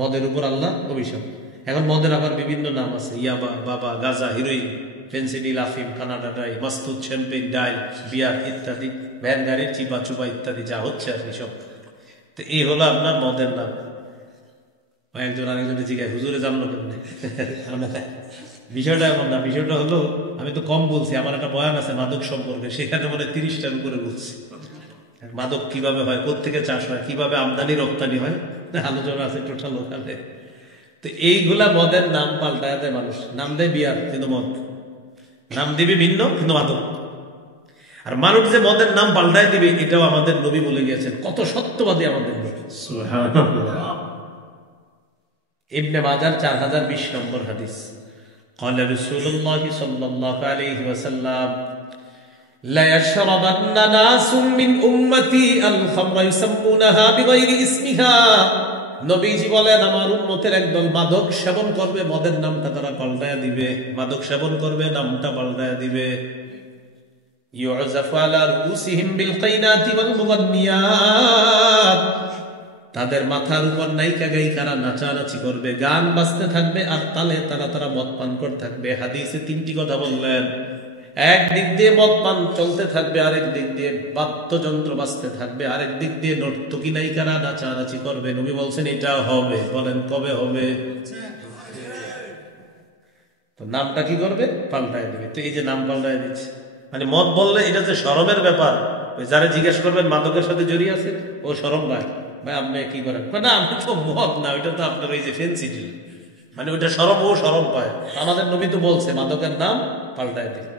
মদের উপর আল্লাহ অভিশাপ। এখন মদের আবার বিভিন্ন নাম আছে, ইয়াবা, বাবা, গাঁজা, হিরোইন, ফেন্সিডিল, আফিম, কানাডা ডাই, মাস্তুদ, শ্যাম্পেন, ডাইল, বিয়ার ইত্যাদি, ভ্যান গাড়ি, চিপা চুপা ইত্যাদি যা হচ্ছে আর সব। তো এই হলো আপনার মদের নাম। একজন আরেকজনের জিজ্ঞাসা, হুজুরে জানলো কেমনে? বিষয়টা এমন না, বিষয়টা হলো, আমি তো কম বলছি, আমার একটা বয়ান আছে মাদক সম্পর্কে, সেখানে মানে 30টার উপরে বলছি। মাদক কিভাবে হয়, কোত্থেকে চাষ হয়, কিভাবে আমদানি রপ্তানি হয়, আলোচনা আছে টোটাল ওখানে। তো এইগুলা মদের নাম পাল্টায় দেয় মানুষ, নাম দেয় বিয়ার কিন্তু মদ, নাম দিবে ভিন্ন কিন্তু মাদক। আর মানুষ যে মদের নাম পাল্টায় দিবে, এটাও আমাদের নবী বলে গিয়েছেন। কত সত্যবাদী আমাদের নবী, সুবহানাল্লাহ। ইবনে মাজার 4020 নম্বর হাদিস, قال رسول الله صلى الله عليه وسلم لا يشربن ناس من امتي الخمر يسمونها بغير اسمها, নবীজি বলেন আমার উম্মতের একদল মাদক সেবন করবে, মদের নামটা তারা পাল্টায়া দিবে, মাদক সেবন করবে, নামটা পাল্টায়া দিবে। ইউযাফু আলা রুসিহিম বিল কাইনাতি ওয়াল মুগান্নিয়াত, তাদের মাথার উপর নায়িকা গায়িকারা নাচানাচি করবে, গান বাজতে থাকবে, আর তালে তারা মদ পান করতে থাকবে। হাদিসে 3টি কথা বললেন, এক দিক দিয়ে মদ পান চলতে থাকবে, আরেক দিক দিয়ে বাদ্যযন্ত্র বাজতে থাকবে, আরেক দিক দিয়ে নর্তকী নায়িকারা নাচানাচি করবে। নবী বলছেন এটা হবে। বলেন কবে হবে? তো নামটা কি করবে? পাল্টায় দিবে। তো এই যে নাম পাল্টায় দিচ্ছে, মানে মদ বললে এটা যে শরমের ব্যাপার, ওই যারা জিজ্ঞেস করবেন মাদকের সাথে জড়িয়ে আছে, ও শরম পায়, ভাই আপনি কি করেন? না আমি তো মদ না, ওইটা তো আপনার ওই যে ফেন্সিডিল, মানে ওইটা শরম, ও শরম পায়। আমাদের নবী তো বলছে মাদকের নাম পাল্টায় দিবে।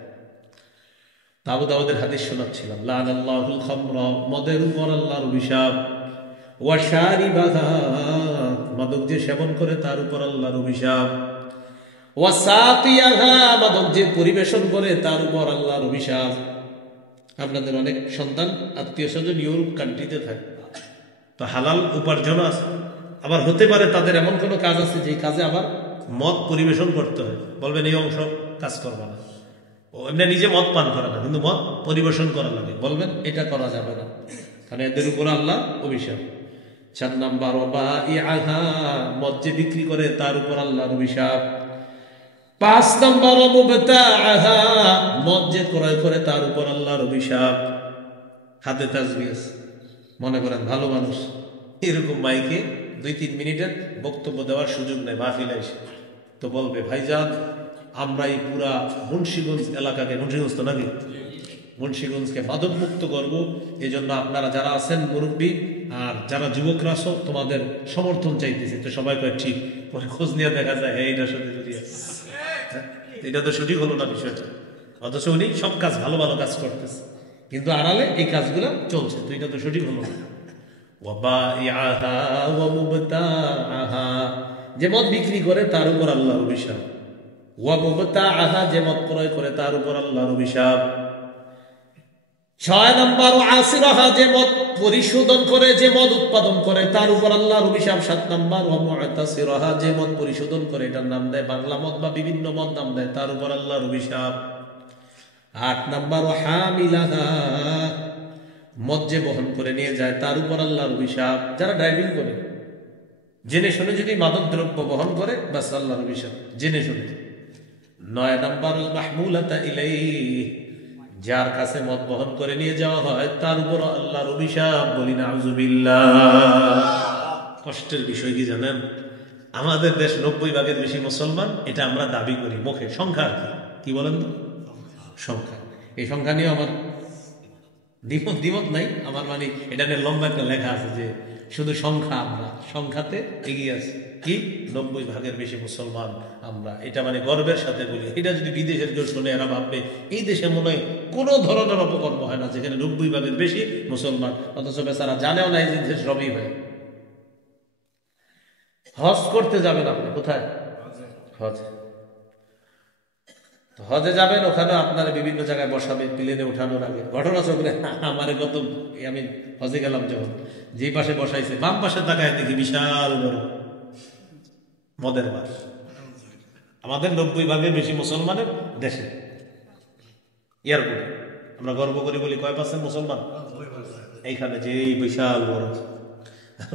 আবু দাউদের হাদিস শোনাচ্ছিলাম, লানাল্লাহুল খামরা, মদের উপর আল্লাহর অভিশাপ, ওয়া শারিবাহা, মাদক যে সেবন করে তার উপর আল্লাহর অভিশাপ, ওয়া সাকিয়াহা, মাদক যে পরিবেশন করে তার উপর আল্লাহর অভিশাপ। আপনাদের অনেক সন্তান আত্মীয় স্বজন ইউরোপ কান্ট্রিতে থাকে, তো হালাল উপার্জন আছে, আবার হতে পারে তাদের এমন কোনো কাজ আছে যে কাজে আবার মদ পরিবেশন করতে হয়। বলবেন এই অংশ কাজ করবে না, এমনি নিজে মদ পান করে না, কিন্তু মদ পরিবেশন করা লাগে, বলবেন এটা করা যাবে না, কারণ এদের উপর আল্লাহ অভিশাপ। 4 নাম্বার ওয়াবাইআহা, মদ যে বিক্রি করে তার উপর আল্লাহর অভিশাপ। 5 নাম্বার ওয়ামুবতাআহা, মদ যে ক্রয় করে তার উপর আল্লাহর অভিশাপ। হাতে তাসবিহ আছে, মনে করেন ভালো মানুষ, এরকম মাইকে 2-3 মিনিটের বক্তব্য দেওয়ার সুযোগ নেই মাহফিলে এসে, তো বলবে ভাইজান আমরা এই পুরা মুন্সিগঞ্জ এলাকাকে, মুন্সিগঞ্জ তো নাকি, মুন্সিগঞ্জকে মাদক মুক্ত করবো, এই জন্য আপনারা যারা আছেন মুরব্বী আর যারা যুবকরা আছো তোমাদের সমর্থন চাইতেছে। তো সবাই কয় ঠিক, পরে খোঁজ নিয়ে দেখা যায় হ্যাঁ এটা সত্যি সত্যি আছে। এটা তো সঠিক হলো না বিষয়টা, অথচ উনি সব কাজ ভালো ভালো কাজ করতেছে, কিন্তু আড়ালে এই কাজগুলো চলছে, তো এটা তো সঠিক হলো না। ওয়াবাইআহা ওয়ামুবতাআহা, যে মদ বিক্রি করে তার উপর আল্লাহর অভিশাপ। ওয়ামুবতাআহা, যে মদ ক্রয় করে তার উপর আল্লাহর অভিশাপ। 6 নাম্বার ওয়াসিরাহা, যে মদ পরিশোধন করে, যে মদ উৎপাদন করে তার উপর আল্লাহর অভিশাপ। 7 নাম্বার ওয়ামুতাসিরাহা, যে মদ পরিশোধন করে, এটার নাম দেয় বাংলা মদ বা বিভিন্ন মদ নাম দেয়, তার উপর আল্লাহর অভিশাপ। 8 নাম্বার ওয়াহামিলাহা, মদ যে বহন করে নিয়ে যায় তার উপর আল্লাহর অভিশাপ। যারা ড্রাইভিং করে জেনে শুনে যদি মাদক দ্রব্য বহন করে, বাস আল্লাহর অভিশাপ, জেনে শুনে। 9 নাম্বার মাহমুলাতা ইলাইহি, যার কাছে মদ বহন করে নিয়ে যাওয়া হয় তার উপর আল্লাহর অভিশাপ। বলি নাউযুবিল্লাহ। কষ্টের বিষয় কি জানেন, আমাদের দেশ 90 ভাগের বেশি মুসলমান, এটা আমরা দাবি করি মুখে, সংখ্যা কি বলেন তো, সংখ্যা। এই সংখ্যা নিয়ে আমার দ্বিমত নাই, আমার মানে এটা নিয়ে লম্বা একটা লেখা আছে যে শুধু সংখ্যা, আমরা সংখ্যাতে এগিয়ে আছি, কি 90 ভাগের বেশি মুসলমান আমরা, এটা মানে গর্বের সাথে বলি। এটা যদি বিদেশের কেউ শুনে এরা ভাববে এই দেশে মনে হয় কোনো ধরনের অপকর্ম হয় না, যেখানে 90 ভাগের বেশি মুসলমান, অথচ বেচারা জানেও না এই যে দেশ রবি হয়। হজ করতে যাবেন আপনি, কোথায়? হজ। হজে যাবেন, ওখানে আপনার বিভিন্ন জায়গায় বসাবে, প্লেনে উঠানোর আগে। ঘটনা চক্রে আমার গত আমি হজে গেলাম যখন, যে পাশে বসাইছে বাম পাশে তাকায় দেখি বিশাল বড় মদের বাস। আমাদের 90 ভাগের বেশি মুসলমানের দেশে এয়ারপোর্টে আমরা গর্ব করি, বলি কয় পার্সেন্ট মুসলমান এইখানে, যে এই বিশাল বড়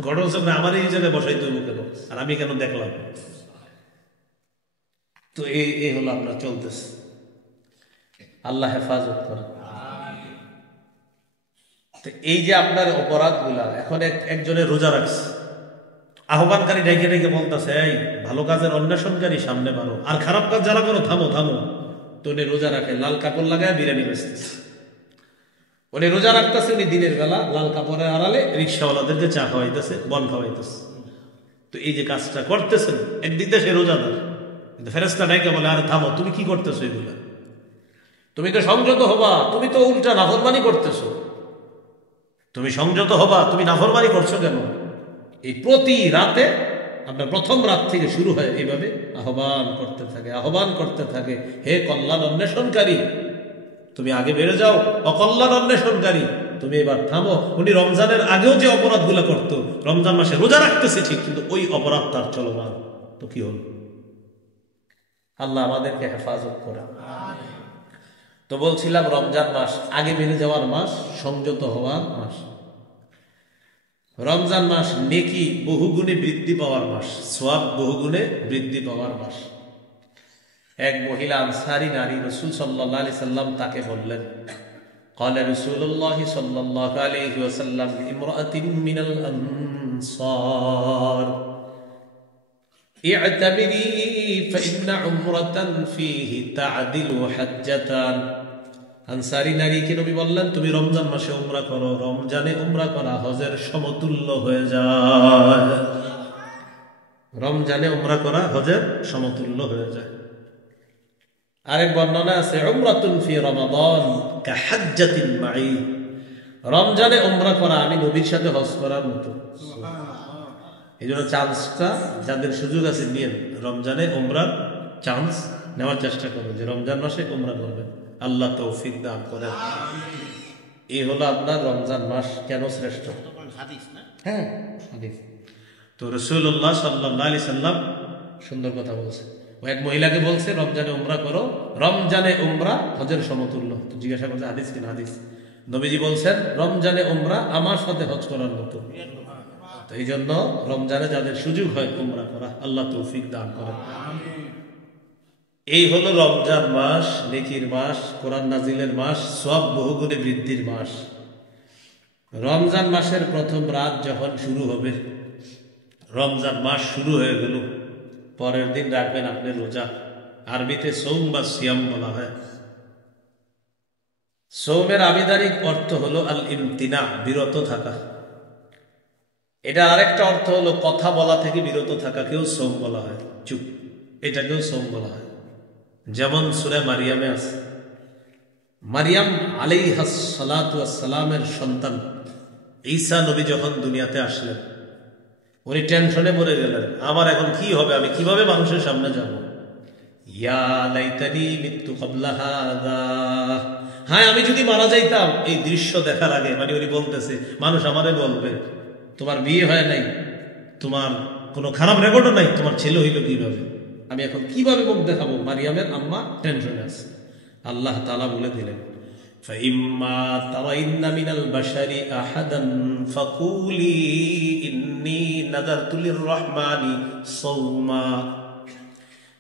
ঘটনা চক্রে আমার এই জায়গায় বসাইতে হইব কেন, আর আমি কেন দেখলাম? তো এই হলো আপনার চলতেছে। আল্লাহ হেফাজত করে। তো এই যে আপনার অপরাধ গুলা, এখন একজনের রোজা রাখছে, আহ্বানকারী ডেকে ডেকে বলতেছে এই ভালো কাজের অন্বেষণকারী সামনে বাড়ো, আর খারাপ কাজ যারা করো থামো থামো। তো উনি রোজা রাখে, লাল কাপড় লাগায় বিরিয়ানি বেচতেছে। উনি রোজা রাখতেছে, উনি দিনের বেলা লাল কাপড়ের আড়ালে রিক্সাওয়ালাদেরকে চা খাওয়াইতেছে, বন খাওয়াইতেছে। তো এই যে কাজটা করতেছেন, একদিক দিয়ে সে রোজাদার, কিন্তু ফেরেশতা ডাইকা বলে আরে থামো, তুমি কি করতেছো এগুলা? তুমি তো সংযত হবা, তুমি তো উল্টা নাফরমানি করতেছো। তুমি সংযত হবা, তুমি নাফরমানি করছো কেন? এই প্রতি রাতে আপনার প্রথম রাত থেকে শুরু হয় এইভাবে আহ্বান করতে থাকে, আহ্বান করতে থাকে, হে কল্যাণ অন্বেষণকারী তুমি আগে বেড়ে যাও, অকল্যাণ অন্বেষণকারী তুমি এবার থামো। উনি রমজানের আগেও যে অপরাধগুলো করতো, রমজান মাসে রোজা রাখতেছে ঠিক, কিন্তু ওই অপরাধ তার চলমান। তো কি হল? আল্লাহ আমাদেরকে হেফাজত করে। তো বলছিলাম রমজান মাস আগে বেড়ে যাওয়ার মাস, সংযত হওয়ার মাস। রমজান মাস নেকি বহুগুণে বৃদ্ধি পাওয়ার মাস, সওয়াব বহুগুণে বৃদ্ধি পাওয়ার মাস। এক মহিলা আনসারী নারী, রাসূল সাল্লাল্লাহু আলাইহি সাল্লাম তাকে বললেন, قال رسول الله صلى الله عليه وسلم امرأة من الأنصار اعتبري فإن عمرة فيه تعدل حجتان। আনসারী নারীকে নবী বললেন তুমি রমজান মাসে উমরা করো, রমজানে উমরা করা হজের সমতুল্য হয়ে যায়। রমজানে উমরা করা হজের সমতুল্য হয়ে যায়। আরেক বর্ণনা আছে উমরাতুন ফি রমাদান কাহাজ্জাতিন মাই, রমজানে উমরা করা আমি নবীর সাথে হজ করার মতো। এই জন্য চান্সটা যাদের সুযোগ আছে নিয়েন, রমজানে উমরার চান্স নেওয়ার চেষ্টা করবেন, যে রমজান মাসে উমরা করবেন। আল্লাহ তৌফিক দান করেন। এই হলো আপনার রমজান মাস কেন শ্রেষ্ঠ। হ্যাঁ হাদিস। তো রাসূলুল্লাহ সাল্লাল্লাহু আলাইহি সাল্লাম সুন্দর কথা বলছে। ও এক মহিলাকে বলছে রমজানে উমরা করো, রমজানে উমরা হজের সমতুল্য। তো জিজ্ঞাসা করছে হাদিস কিনা? হাদিস। নবীজি বলছেন রমজানে উমরা আমার সাথে হজ করার মতো। তো এই জন্য রমজানে যাদের সুযোগ হয় উমরা করা, আল্লাহ তৌফিক দান করেন। এই হলো রমজান মাস, নেকির মাস, কোরআন নাজিলের মাস, সব বহুগুণে বৃদ্ধির মাস। রমজান মাসের প্রথম রাত যখন শুরু হবে, রমজান মাস শুরু হয়ে গেল, পরের দিন রাখবেন আপনি রোজা। আরবিতে সৌম বা সিয়াম বলা হয়। সৌমের আবিধানিক অর্থ হলো আল ইমতিনা, বিরত থাকা। এটা আরেকটা অর্থ হলো কথা বলা থেকে বিরত থাকাকেও সৌম বলা হয়, চুপ, এটাকেও সৌম বলা হয়। যেমন সূরা মারিয়ামে আছে, মারিয়াম আলাইহিস সালাতু ওয়াস সালামের সন্তান ঈসা নবী যখন দুনিয়াতে আসলেন, উনি টেনশনে মরে গেলেন, আমার এখন কি হবে, আমি কিভাবে মানুষের সামনে যাব? ইয়া লাইতানি মিতু ক্বাবলা হাযা, হ্যাঁ আমি যদি মারা যাইতাম এই দৃশ্য দেখার আগে। মানে উনি বলতেছে, মানুষ আমারে বলবে তোমার বিয়ে হয় নাই, তোমার কোনো খারাপ রেকর্ডও নাই, তোমার ছেলে হইল কিভাবে, আমি এখন কিভাবে মুখ দেখাবো? মারিয়ামের আম্মা টেনশনে আছে। আল্লাহ তাআলা বলে দিলেন, ফাইম্মা তারাইন্না মিনাল বাশারি আহাদান ফাকুলি ইন্নী নাযারতু লিররহমানি সাওমা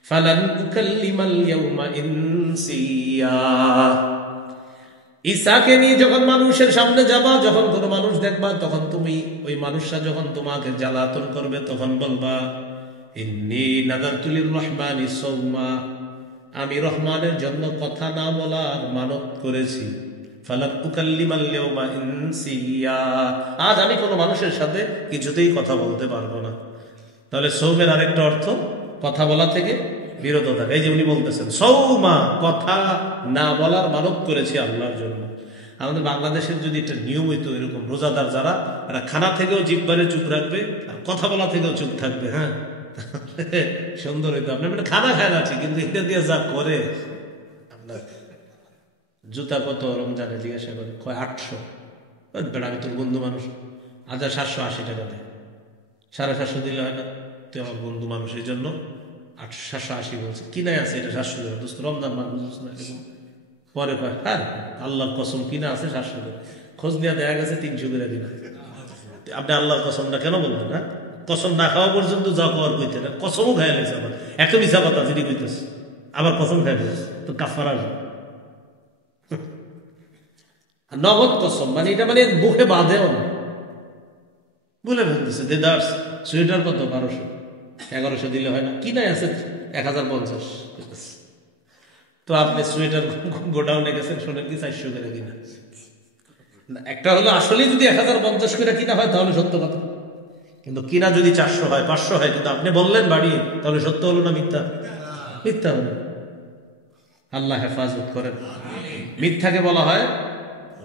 ফালান উকাল্লিমাল ইয়াওমা ইনসিয়া। ঈসাকে নিয়ে যখন মানুষের সামনে যাবা, যখন কোনো মানুষ দেখবা, তখন তুমি ওই মানুষটা যখন তোমাকে জ্বালাতন করবে, তখন বলবা ইন্নী নাযারতু লিররহমানি সাওমা, আমি রহমানের জন্য কথা না বলার মানত করেছি। ফালান উকাল্লিমাল ইয়াওমা ইনসিয়া, আজ আমি কোনো মানুষের সাথে কিছুতেই কথা বলতে পারবো না। তাহলে সৌমের আরেকটা অর্থ কথা বলা থেকে বিরত থাকা। এই যে উনি বলতেছেন সৌমা, কথা না বলার মানত করেছি আল্লাহর জন্য। আমাদের বাংলাদেশের যদি একটা নিয়ম হইতো এরকম, রোজাদার যারা, এরা খানা থেকেও জিহ্বারে চুপ রাখবে আর কথা বলা থেকেও চুপ থাকবে, হ্যাঁ সুন্দর হইতো। আপনার খানা খায় না ঠিক, কিন্তু এটা দিয়ে যা করে। আপনার জুতা কত রমজানে জিজ্ঞাসা করে, কয় 800। আমি তোর বন্ধু মানুষ, 1780 টাকা দেয়, 750 দিলে হয় না? তুই আমার বন্ধু মানুষ, এই জন্য 780 বলছে। কিনাই আছে এটা 700 টাকা, দোস্ত রমজান মাস বুঝছ না এরকম। পরে কয় হ্যাঁ আল্লাহর কসম কিনা আছে 700 টাকা, খোঁজ নিয়ে দেখা গেছে 300 করে কিনা। আপনি আল্লাহর কসমটা কেন বলবেন? না কসম না খাওয়া পর্যন্ত যা খাওয়ার কইতে না, কসমও খাই লাগছে আমার, এত মিশা কথা যিনি কইতেছে, আবার কসম খাই লাগছে, তো কাফারা নগদ কসম, মানে এটা মানে মুখে বাঁধেও না, বলে ফেলতেছে। দেদার্স সোয়েটার কত 1200, 1100 দিলে হয় না? কিনাই আছে 1050। তো আপনি সোয়েটার গোডাউনে গেছেন, শোনেন কি 400 করে কিনা। একটা হলো আসলে যদি 1050 করে কিনা হয় তাহলে সত্য কথা, কিন্তু কিনা যদি 400 হয় 500 হয়, কিন্তু আপনি বললেন বাড়িয়ে, তাহলে সত্য হলো না মিথ্যা? মিথ্যা হলো। আল্লাহ হেফাজত করেন। মিথ্যাকে বলা হয়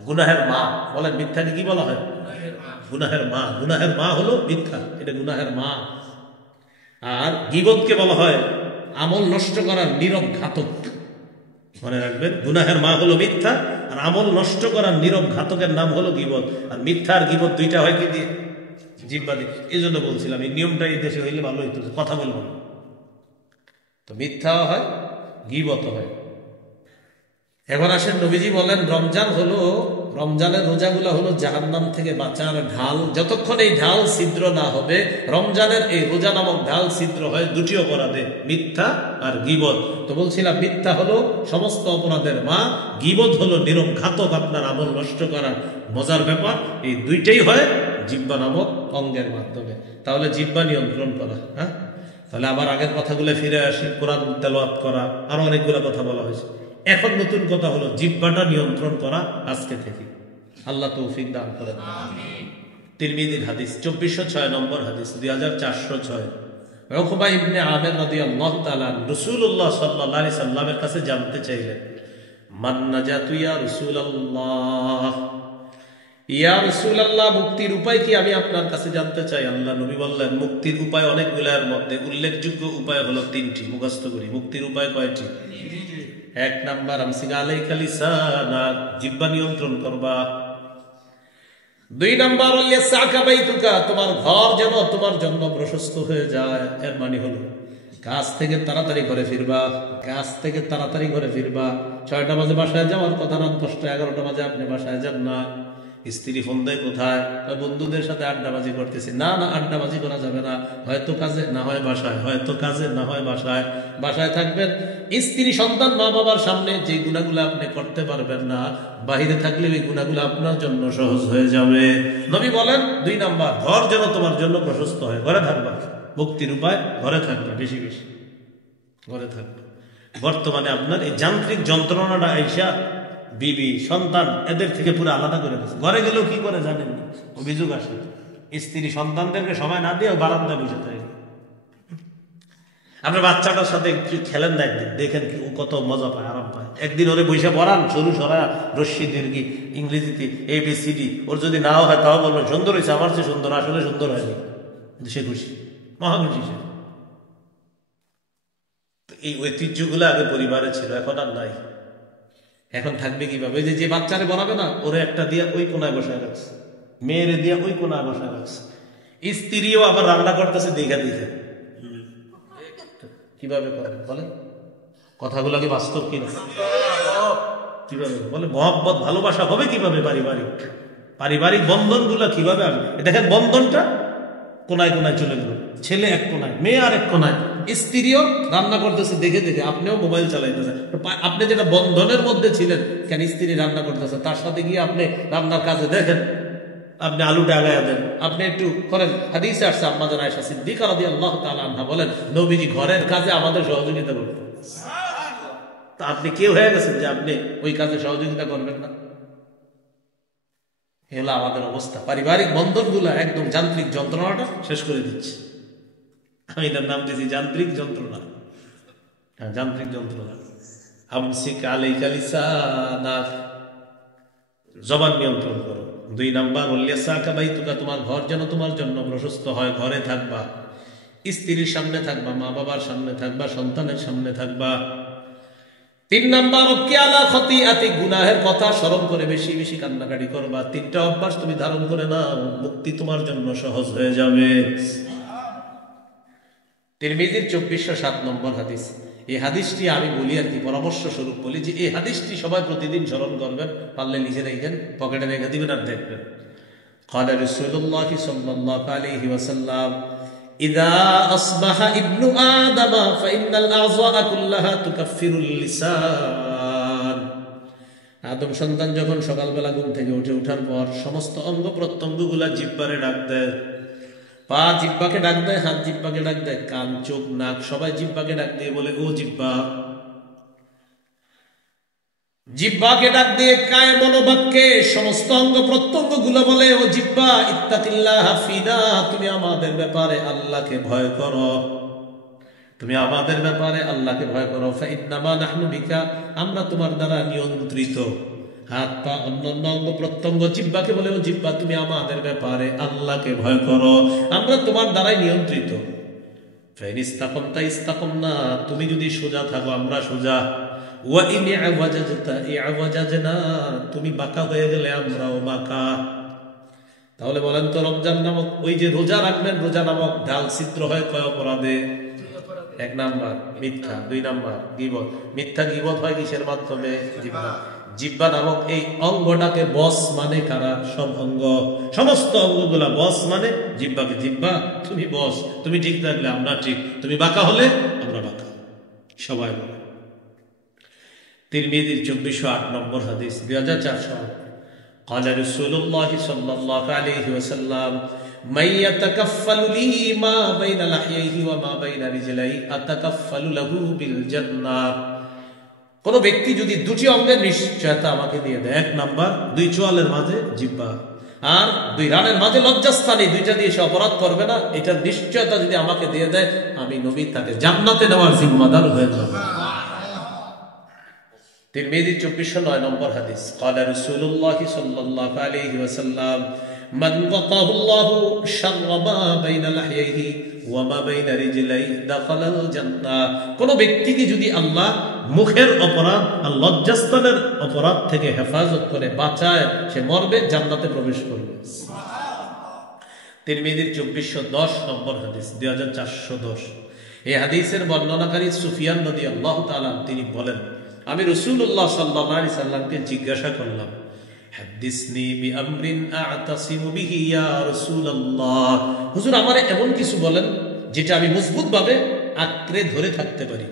গুনাহের মা। বলেন মিথ্যাকে কি বলা হয়? গুনাহের মা। গুনাহের মা হলো মিথ্যা, এটা গুনাহের মা। আর গীবতকে বলা হয় আমল নষ্ট করার নীরব ঘাতক। মনে রাখবেন, গুনাহের মা হলো মিথ্যা, আর আমল নষ্ট করার নীরব ঘাতকের নাম হলো গীবত। আর মিথ্যা আর গীবত দুইটা হয় কি দিয়ে? জিহ্বা দিয়ে। এই জন্য বলছিলাম এই নিয়মটা এই দেশে হইলে ভালো হইতো, কথা বলবো না। তো মিথ্যাও হয়, গীবত হয়। এখন আসেন, নবীজি বলেন রমজান হলো, রমজানের রোজাগুলো হলো জাহান্নাম থেকে বাঁচার ঢাল। যতক্ষণ এই ঢাল ছিদ্র না হবে, রমজানের এই রোজা নামক ঢাল ছিদ্র হয় দুটি অপরাধে, মিথ্যা আর গীবত। তো বলছিলাম মিথ্যা হলো সমস্ত অপরাধের মা, গীবত হলো নীরব ঘাতক, আপনার আমল নষ্ট করার মজার ব্যাপার। এই দুইটাই হয় জিহ্বা নামক অঙ্গের মাধ্যমে। তাহলে জিহ্বা নিয়ন্ত্রণ করা, হ্যাঁ। তাহলে আবার আগের কথাগুলো ফিরে আসি, কোরআন তেলাওয়াত করা, আরো অনেকগুলো কথা বলা হয়েছে। এখন নতুন কথা হলো জিহ্বাটা নিয়ন্ত্রণ করা আজকে থেকে। আল্লাহ তৌফিক দান করেন। তিরমিজির হাদিস 2406 নম্বর হাদিস, 2406। উকবা ইবনে আমির রাদিয়াল্লাহু তাআলা রাসূলুল্লাহ সাল্লাল্লাহু আলাইহি সাল্লামের কাছে জানতে চাইলেন, মান নাজাতু ইয়া রাসূলুল্লাহ, ইয়া রাসূলুল্লাহ মুক্তির উপায় কি আমি আপনার কাছে জানতে চাই। আল্লাহ নবী বললেন মুক্তির উপায় অনেকগুলোর মধ্যে উল্লেখযোগ্য উপায় হলো 3টি। মুখস্থ করি, মুক্তির উপায় কয়টি? 1 নাম্বার আমসিকা আলাইকা লিসানাক, জিহ্বা নিয়ন্ত্রণ করবা। 2 নাম্বার ওয়ালিয়াসাকা বাইতুকা, তোমার ঘর যেন তোমার জন্য প্রশস্ত হয়ে যায়। এর মানে হলো কাজ থেকে তাড়াতাড়ি ঘরে ফিরবা, কাজ থেকে তাড়াতাড়ি ঘরে ফিরবা। 6টা বাজে বাসায় যাওয়ার কথা না, 10টা 11টা বাজে আপনি বাসায় যান না। স্ত্রী ফোন দেয় কোথায়, বন্ধুদের সাথে আড্ডাবাজি করতেছি। না না, আড্ডাবাজি করা যাবে না, হয়তো কাজে না হয় বাসায়, হয়তো কাজে না হয় বাসায়। বাসায় থাকবেন, স্ত্রী সন্তান মা বাবার সামনে যে গুণাগুলো আপনি করতে পারবেন না, বাহিরে থাকলে ওই গুণাগুলো আপনার জন্য সহজ হয়ে যাবে। নবী বলেন 2 নাম্বার, ঘর যেন তোমার জন্য প্রশস্ত হয়। ঘরে থাকবা, মুক্তির উপায় ঘরে থাকবে, বেশি বেশি ঘরে থাকবে। বর্তমানে আপনার এই যান্ত্রিক যন্ত্রণাটা আইসা বিবি সন্তান এদের থেকে পুরো আলাদা করে দিচ্ছে। ঘরে গেলেও কি করে জানেন, অভিযোগ আসে স্ত্রী সন্তানদেরকে সময় না দিয়ে বারান্দা বুঝে থাকে। আপনার বাচ্চাটার সাথে একটু খেলেন না, একদিন দেখেন কি ও কত মজা পায়, আরাম পায়। একদিন ওরে বৈশা পড়ান, সরু সরা রশ্মি দীর্ঘি ইংরেজিতে ABCD, ওর যদি নাও হয় তাও বলবেন সুন্দর হয়েছে, আমার চেয়ে সুন্দর, আসলে সুন্দর হয়নি, কিন্তু সে খুশি, মহা খুশি সে। এই ঐতিহ্যগুলো আগে পরিবারে ছিল, এখন আর নাই। এখন থাকবে কিভাবে? যে বাচ্চারে বলাবে না, ওরে একটা দিয়া ওই কোনায় বসায় রাখছে, মেয়েরে দিয়া ওই কোনায় বসায় রাখছে, স্ত্রীও আবার রান্না করতেছে দেখা দিতে। কিভাবে করেন বলেন? কথাগুলো কি বাস্তব কিনা? কিভাবে বলে মহব্বত ভালোবাসা হবে কিভাবে? পারিবারিক বন্ধন গুলা কিভাবে আসবে? দেখেন বন্ধনটা কোনায় কোনায় চলে গেল, ছেলে এক কোনায়, মেয়ে আর এক কোনায়, স্ত্রীও রান্না করতেছে দেখে দেখে, আপনিও মোবাইল চালাইতেছেন। আপনি যেটা বন্ধনের মধ্যে ছিলেন, কেন স্ত্রী রান্না করতেছে, তার সাথে গিয়ে আপনি রান্নার কাজে দেখেন, আপনি আলুটা আগায়া দেন, আপনি একটু করেন। হাদিসে আসছে আম্মাজান আয়েশা সিদ্দিকা রাদিয়াল্লাহু তাআলা আনহা বলেন, নবীজি ঘরের কাজে আমাদের সহযোগিতা করতেন। তা আপনি কেউ হয়ে গেছেন যে আপনি ওই কাজে সহযোগিতা করবেন না? এগুলো আমাদের অবস্থা। পারিবারিক বন্ধনগুলো একদম যান্ত্রিক যন্ত্রণাটা শেষ করে দিচ্ছে। আমি এটার নাম দিয়েছি যান্ত্রিক যন্ত্রণা। হ্যাঁ, যান্ত্রিক যন্ত্রণা। আমসিক আলাইকা লিসানাক, জবান নিয়ন্ত্রণ করো। 2 নাম্বার, ওয়ালিয়াসাকা বাইতুকা, তোমার ঘর যেন তোমার জন্য প্রশস্ত হয়। ঘরে থাকবা, স্ত্রীর সামনে থাকবা, মা বাবার সামনে থাকবা, সন্তানের সামনে থাকবা। 3 নাম্বার, ওকিয়ালা খতিআতি, গুনাহের কথা স্মরণ করে বেশি বেশি কান্নাকাটি করবা। 3টা অভ্যাস তুমি ধারণ করে নাও, মুক্তি তোমার জন্য সহজ হয়ে যাবে। তিরমিজির 2407 নম্বর হাদিস। এই হাদিসটি আমি বলি আর কি, পরামর্শ স্বরূপ বলি যে এই হাদিসটি সবাই প্রতিদিন স্মরণ করবেন, পারলে লিখে রেখেন, পকেটে রেখে দিবেন আর দেখবেন। قال رسول الله صلى الله عليه وسلم إذا أصبح ابن آدم فإن الأعضاء كلها تكفر اللسان। আদম সন্তান যখন সকালবেলা ঘুম থেকে ওঠার পর সমস্ত অঙ্গ প্রত্যঙ্গগুলা জিহ্বারে ডাক দেয়। পা জিহ্বাকে ডাক দেয়, হাত জিহ্বাকে ডাক দেয়, কান চোখ নাক সবাই জিহ্বাকে ডাক দিয়ে বলে ও জিহ্বা। জিহ্বাকে ডাক দিয়ে কায় মনোবাক্যে সমস্ত অঙ্গ প্রত্যঙ্গ গুলো বলে ও জিহ্বা ইত্তাকিল্লাহ ফিনা, তুমি আমাদের ব্যাপারে আল্লাহকে ভয় করো, তুমি আমাদের ব্যাপারে আল্লাহকে ভয় করো। ফাইন্নামা নাহনু বিকা, আমরা তোমার দ্বারা নিয়ন্ত্রিত। হাত পা অন্যান্য অঙ্গ প্রত্যঙ্গ জিহ্বাকে বলে ও জিহ্বা তুমি আমাদের ব্যাপারে আল্লাহকে ভয় করো, আমরা তোমার দ্বারাই নিয়ন্ত্রিত। ফাইন ইস্তাকামতা ইস্তাকামনা, তুমি যদি সোজা থাকো আমরা সোজা। ওয়া ইন ইআওয়াজাজতা ইআওয়াজাজনা, তুমি বাঁকা হয়ে গেলে আমরাও বাঁকা। তাহলে বলেন তো, রমজান নামক ওই যে রোজা রাখবেন, রোজা নামক ঢাল ছিদ্র হয় কয় অপরাধে? 1 নাম্বার মিথ্যা, 2 নাম্বার গীবত। মিথ্যা গীবত হয় কিসের মাধ্যমে? জিহ্বা। জিহ্বা নামক এই অঙ্গটাকে বস মানে কারা? সব অঙ্গ, সমস্ত অঙ্গগুলা বস মানে জিহ্বাকে। জিহ্বা তুমি বস, তুমি ঠিক থাকলে আমরা ঠিক, তুমি বাঁকা হলে আমরা বাঁকা, সবাই বলে। তিরমিজির 2408 নম্বর হাদিস, 2408। قال رسول الله صلى الله عليه وسلم من يتكفل لي ما بين لحييه وما بين رجليه اتكفل له بالجنه। কোন ব্যক্তি যদি 2টি অঙ্গের নিশ্চয়তা আমাকে দিয়ে দেয়, 1 নাম্বার 2 চোয়ালের মাঝে জিহ্বা, আর 2 রানের মাঝে লজ্জাস্থানে, 2টা দিয়ে সে অপরাধ করবে না, এটার নিশ্চয়তা যদি আমাকে দিয়ে দেয়, আমি নবী তাকে জান্নাতে নেওয়ার জিম্মাদার হয়ে যাব। তিরমিজি 2409 নম্বর হাদিস। قال رسول الله صلى الله عليه وسلم من وقاه الله شر ما بين لحييه وما بين رجليه دخل الجنة। কোন ব্যক্তিকে যদি আল্লাহ মুখের অপরাধ আর লজ্জাস্থানের অপরাধ থেকে হেফাজত করে বাঁচায়, সে মরবে, জান্নাতে প্রবেশ করবে। তিরমিজির 2410 নম্বর হাদিস, 2410। এই হাদিসের বর্ণনাকারী সুফিয়ান রাদিয়াল্লাহু তাআলা তিনি বলেন, আমি রাসূলুল্লাহ সাল্লাল্লাহু আলাইহি সাল্লামকে জিজ্ঞাসা করলাম, হাদিসনি বিআমরিন আ'তাসিমু বিহি ইয়া রাসূলুল্লাহ, হুজুর আমারে এমন কিছু বলেন যেটা আমি মজবুতভাবে আঁকড়ে ধরে থাকতে পারি।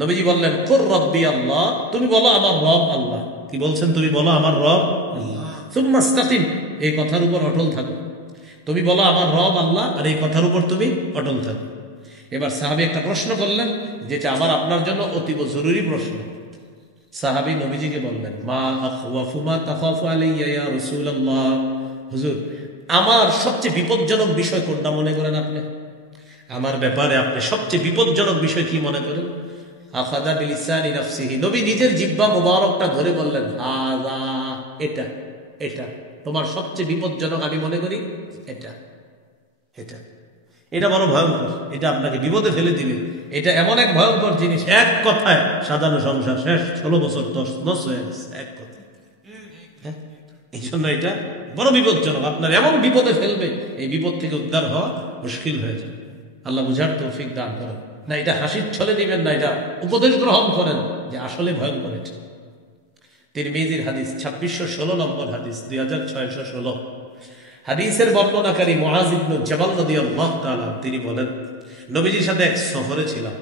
নবীজি বললেন, কুর রব্বি আল্লাহ, তুমি বলো আমার রব আল্লাহ। কি বলছেন? তুমি বলো আমার রব আল্লাহ। সুম্মা ইসতাকিম, এই কথার উপর অটল থাকো। তুমি বলো আমার রব আল্লাহ, আর এই কথার উপর তুমি অটল থাকো। এবার সাহাবী একটা প্রশ্ন করলেন, যেটা আমার আপনার জন্য অতীব জরুরি প্রশ্ন। সাহাবী নবীজিকে বললেন, মা আখওয়াফু মা তাখাফু আলাইয়া ইয়া রাসূলুল্লাহ, হুজুর আমার সবচেয়ে বিপজ্জনক বিষয় কোনটা মনে করেন আপনি? আমার ব্যাপারে আপনি সবচেয়ে বিপজ্জনক বিষয় কি মনে করেন? আখাযা বিলিসানি নাফসিহি, নবী নিজের জিহ্বা মোবারকটা ধরে বললেন, হাযা, এটা এটা তোমার সবচেয়ে বিপজ্জনক আমি মনে করি এটা এটা এটা বড় ভয়ঙ্কর, এটা আপনাকে বিপদে ফেলে দিবে। এটা এমন এক ভয়ঙ্কর জিনিস, এক কথায় সাজানো সংসার শেষ, 16 বছর নষ্ট হয়ে গেছে এক কথায়। এই জন্য এটা বড় বিপজ্জনক, আপনার এমন বিপদে ফেলবে, এই বিপদ থেকে উদ্ধার হওয়া মুশকিল হয়ে যায়। আল্লাহ বুঝার তৌফিক দান করেন। না এটা হাসির ছলে নেবেন না, এটা উপদেশ গ্রহণ করেন যে আসলে ভয়ঙ্কর এটা। তিরমিজির হাদিস 2616 নম্বর হাদিস, 2616 হাদিসের বর্ণনাকারী মুআয ইবনে জাবাল রাদিয়াল্লাহু তাআলা তিনি বলেন, নবীজির সাথে এক সফরে ছিলাম।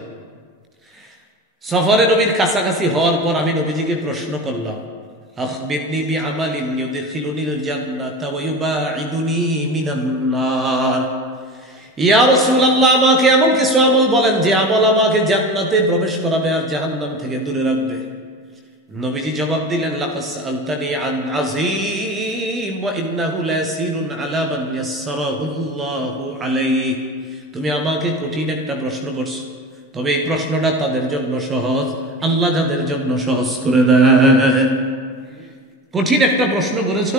সফরে নবীর কাছাকাছি হওয়ার পর আমি নবীজিকে প্রশ্ন করলাম, আখবিরনি বিআমালিন ইউদখিলুনিল জান্নাতা ওয়া ইউবাঈদুনি মিনান নার, ইয়া রাসূলুল্লাহ আমাকে এমন কিছু আমল বলেন যে আমল আমাকে জান্নাতে প্রবেশ করাবে আর জাহান্নাম থেকে দূরে রাখবে। নবীজি জবাব দিলেন, লাকাদ সাআলতানি আন আযীম ওয়া ইন্নাহু লাসিরুন আলা মান ইয়াসসারাহুল্লাহু আলাইহি, তুমি আমাকে কঠিন একটা প্রশ্ন করছো, তবে এই প্রশ্নটা তাদের জন্য সহজ, আল্লাহ যাদের জন্য সহজ করে দেন। কঠিন একটা প্রশ্ন করেছো,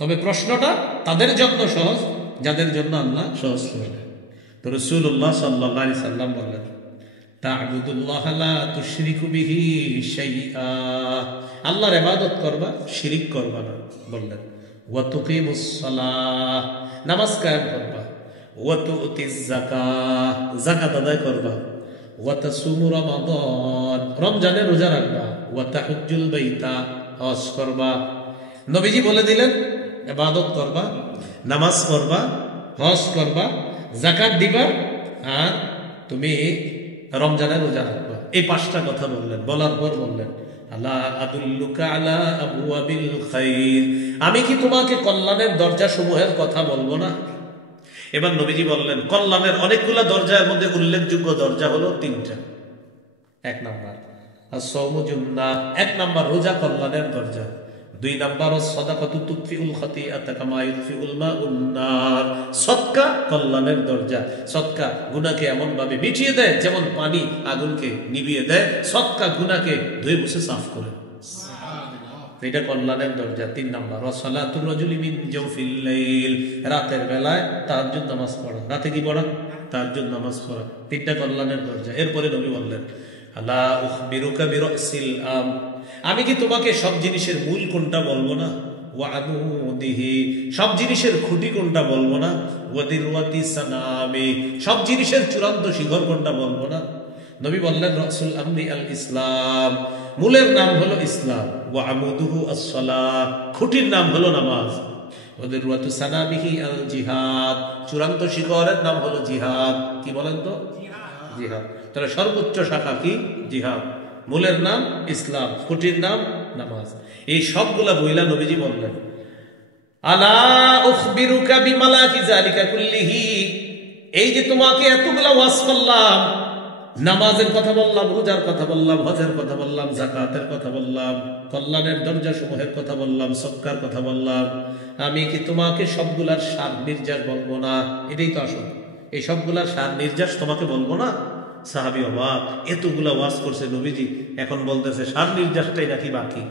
তবে প্রশ্নটা তাদের জন্য সহজ, যাদের জন্য আল্লাহ সহজ করে দেন। তো রাসূলুল্লাহ সাল্লাল্লাহু আলাইহি সাল্লাম বললেন, তা'বুদুল্লাহ লা তুশরিকু বিহি শাইআ, আল্লাহর ইবাদত করবা, শিরিক করবা না। বললেন, ওয়া তুকিমুস সালাহ, নামাজ কায়েম করবা, ওয়া তুতিজ যাকাত, যাকাত আদায় করবা, ওয়া তাসুমু রমাদান, রমজানে রোজা রাখবা, ওয়া তাহুজ্জুল বাইতা, হজ করবা। নবীজি বলে দিলেন, ইবাদত করবা, নামাজ পড়বা, হজ করবা, যাকাত দিবা, আর তুমি রমজানে রোজা রাখবা। এই 5টা কথা বললেন। বলার পর বললেন, আলা আদুল্লুকা আলা আবওয়াবিল খাইর, আমি কি তোমাকে কল্যাণের দরজা সমূহের কথা বলবো না? এবার নবীজি বললেন, কল্যাণের অনেকগুলো দরজার মধ্যে উল্লেখযোগ্য দরজা হলো 3টা। 1 নাম্বার as-সাওমু জুন্নাহ, 1 নাম্বার রোজা কল্যাণের দরজা। 2 নাম্বার সাদাকাতু তুতফিউল খাতিআতা কামা ইউতফিউল মাউন নার, সদকা কল্যাণের দরজা। সদকা গুনাহকে এমন ভাবে মিটিয়ে দেয় যেমন পানি আগুনকে নিভিয়ে দেয়, সদকা গুনাহকে ধুয়ে মুছে সাফ করে। এটা কল্যাণের দরজা। 3 নাম্বার সালাতুর রাজুলি মিন জাওফিল লাইল, রাতের বেলায় তাহাজ্জুদ নামাজ পড়া। রাতে কি পড়া? তাহাজ্জুদ নামাজ পড়া। 3টা কল্যাণের দরজা। এরপরে নবী বললেন, আলা উখবিরুকা বিরাসিল আম, আমি কি তোমাকে সব জিনিসের মূল কোনটা বলবো না? ওয়া আমুদিহি, সব জিনিসের খুঁটি কোনটা বলবো না? ওয়া দিরওয়াতি সানামি, সব জিনিসের চূড়ান্ত শিখর কোনটা বলবো না? নবী বললেন, রাসূল আমরি আল ইসলাম, মূলের নাম হলো ইসলাম। ওয়া আমুদুহু আস-সালাহ, খুঁটির নাম হলো নামাজ। ওয়া দিরওয়াতু সানামিহি আল জিহাদ, চূড়ান্ত শিখরের নাম হলো জিহাদ। কি বলেন তো? জিহাদ। তাহলে সর্বোচ্চ শাখা কি? জিহাদ। মূলের নাম ইসলাম, খুঁটির নাম নামাজ। এই সবগুলা বইলা নবীজি বললেন, আলা উখবিরুকা বিমালাকি যালিকা কুল্লিহি, এই যে তোমাকে এতগুলা ওয়াজ করলাম, নামাজের কথা বললাম, রোজার কথা বললাম, হজের কথা বললাম, যাকাতের কথা বললাম, কল্যাণের দরজা সমূহের কথা বললাম, সদকার কথা বললাম, আমি কি তোমাকে সবগুলার সার নির্যাস বলবো না? এটাই তো আসল। এই সবগুলার সার নির্যাস তোমাকে বলবো না? সাহাবী অবাক, এতগুলা ওয়াজ করছে নবীজি, এখন বলতেছে সার নির্যাসটাই নাকি বাকি।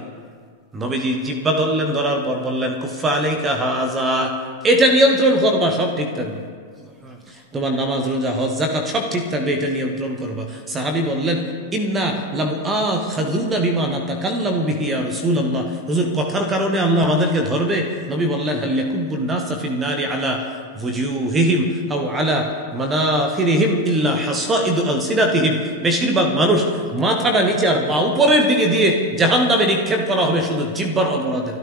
নবীজি জিহ্বা ধরলেন, ধরার পর বললেন, কুফা আলাইকা হাযা, এটা নিয়ন্ত্রণ করবা, সব ঠিক থাকবে। তোমার নামাজ, রোজা, হজ, যাকাত সব ঠিক থাকবে, এটা নিয়ন্ত্রণ করবা। সাহাবী বললেন, ইন্না লামুআখাযুনা বিমা নাতাকাল্লামু বিহি ইয়া রাসূলুল্লাহ, হুজুর কথার কারণে আল্লাহ আমাদেরকে ধরবে? নবী বললেন, হাল ইয়াকুবুন নাসা ফিন নারি আলা ওয়ুজুহিহিম আও আলা মানাখিরিহিম ইল্লা হাসাইদু আলসিনাতিহিম, বেশিরভাগ মানুষ মাথাটা নিচে আর পা উপরের দিকে দিয়ে জাহান্নামে নিক্ষেপ করা হবে শুধু জিহ্বার অপরাধে।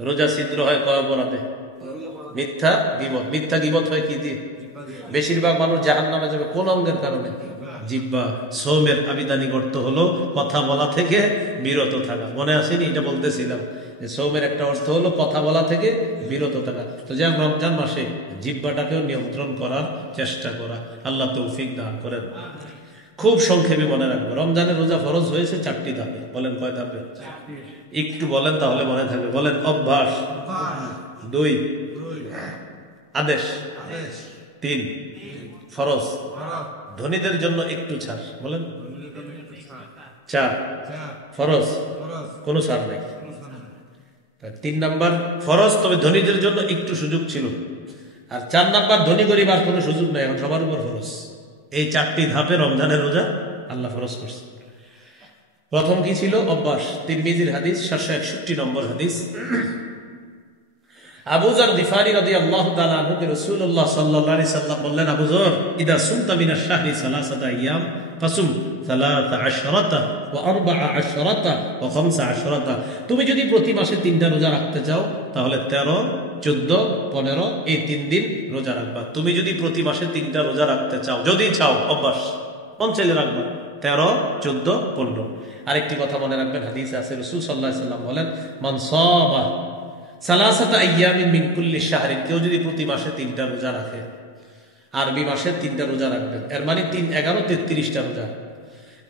রোজা ছিদ্র হয় কয় অপরাধে? মিথ্যা গীবত। মিথ্যা গীবত হয় কি দিয়ে? বেশিরভাগ মানুষ জাহান্নামে যাবে কোন অঙ্গের কারণে? জিহ্বা। সৌমের আবিধানিক অর্থ হলো কথা বলা থেকে বিরত থাকা। মনে আসেনি? এটা বলতেছিলাম যে সৌমের একটা অর্থ হলো কথা বলা থেকে বিরত থাকা। তো যেমন রমজান মাসে জিহ্বাটাকেও নিয়ন্ত্রণ করার চেষ্টা করা। আল্লাহ তৌফিক দান করেন। খুব সংক্ষেপে মনে রাখবো, রমজানের রোজা ফরজ হয়েছে 4টি ধাপে। বলেন কয় ধাপে? একটু বলেন তাহলে মনে থাকবে। বলেন। অভ্যাস, 2 আদেশ, 3 ফরজ, ধনীদের জন্য একটু ছাড়। বলেন। 4 ফরজ, কোনো ছাড় নেই। 3 নাম্বার ফরজ, তবে ধনীদের জন্য একটু সুযোগ ছিল। আর 4 নাম্বার ধনী গরিব আর কোনো সুযোগ নেই, এখন সবার উপর ফরজ। এই 4টি ধাপে রমজানের রোজা আল্লাহ ফরজ করছে। প্রথম কি ছিল? অভ্যাস। তিরমিজির হাদিস, 761 নম্বর হাদিস। আবু যর গিফারি রাদিয়াল্লাহু তাআলা আনহু কে রাসূলুল্লাহ সাল্লাল্লাহু আলাইহি সাল্লাম বললেন, আবু যর, ইদা সুমতা মিনাশ শাহরি সালাসাতা আইয়াম ফাসুম 13 ওয়া 14 ওয়া 15। তুমি যদি প্রতি মাসে 3টা রোজা রাখতে চাও তাহলে 13, 14, 15 এই 3 দিন রোজা রাখবা। তুমি যদি প্রতি মাসে 3টা রোজা রাখতে চাও, যদি চাও, অভ্যাস, মন চাইলে রাখবা 13, 14, 15। আরেকটি কথা মনে রাখবেন, হাদিসে আছে রাসূল সাল্লাল্লাহু আলাইহি সাল্লাম বলেন, মান সামা সালাসাতা আইয়ামিন মিন কুল্লি শাহরিন, কেউ যদি প্রতি মাসে 3টা রোজা রাখে, আরবি মাসে 3টা রোজা রাখবেন, এর মানে 3, 11, 33টা রোজা।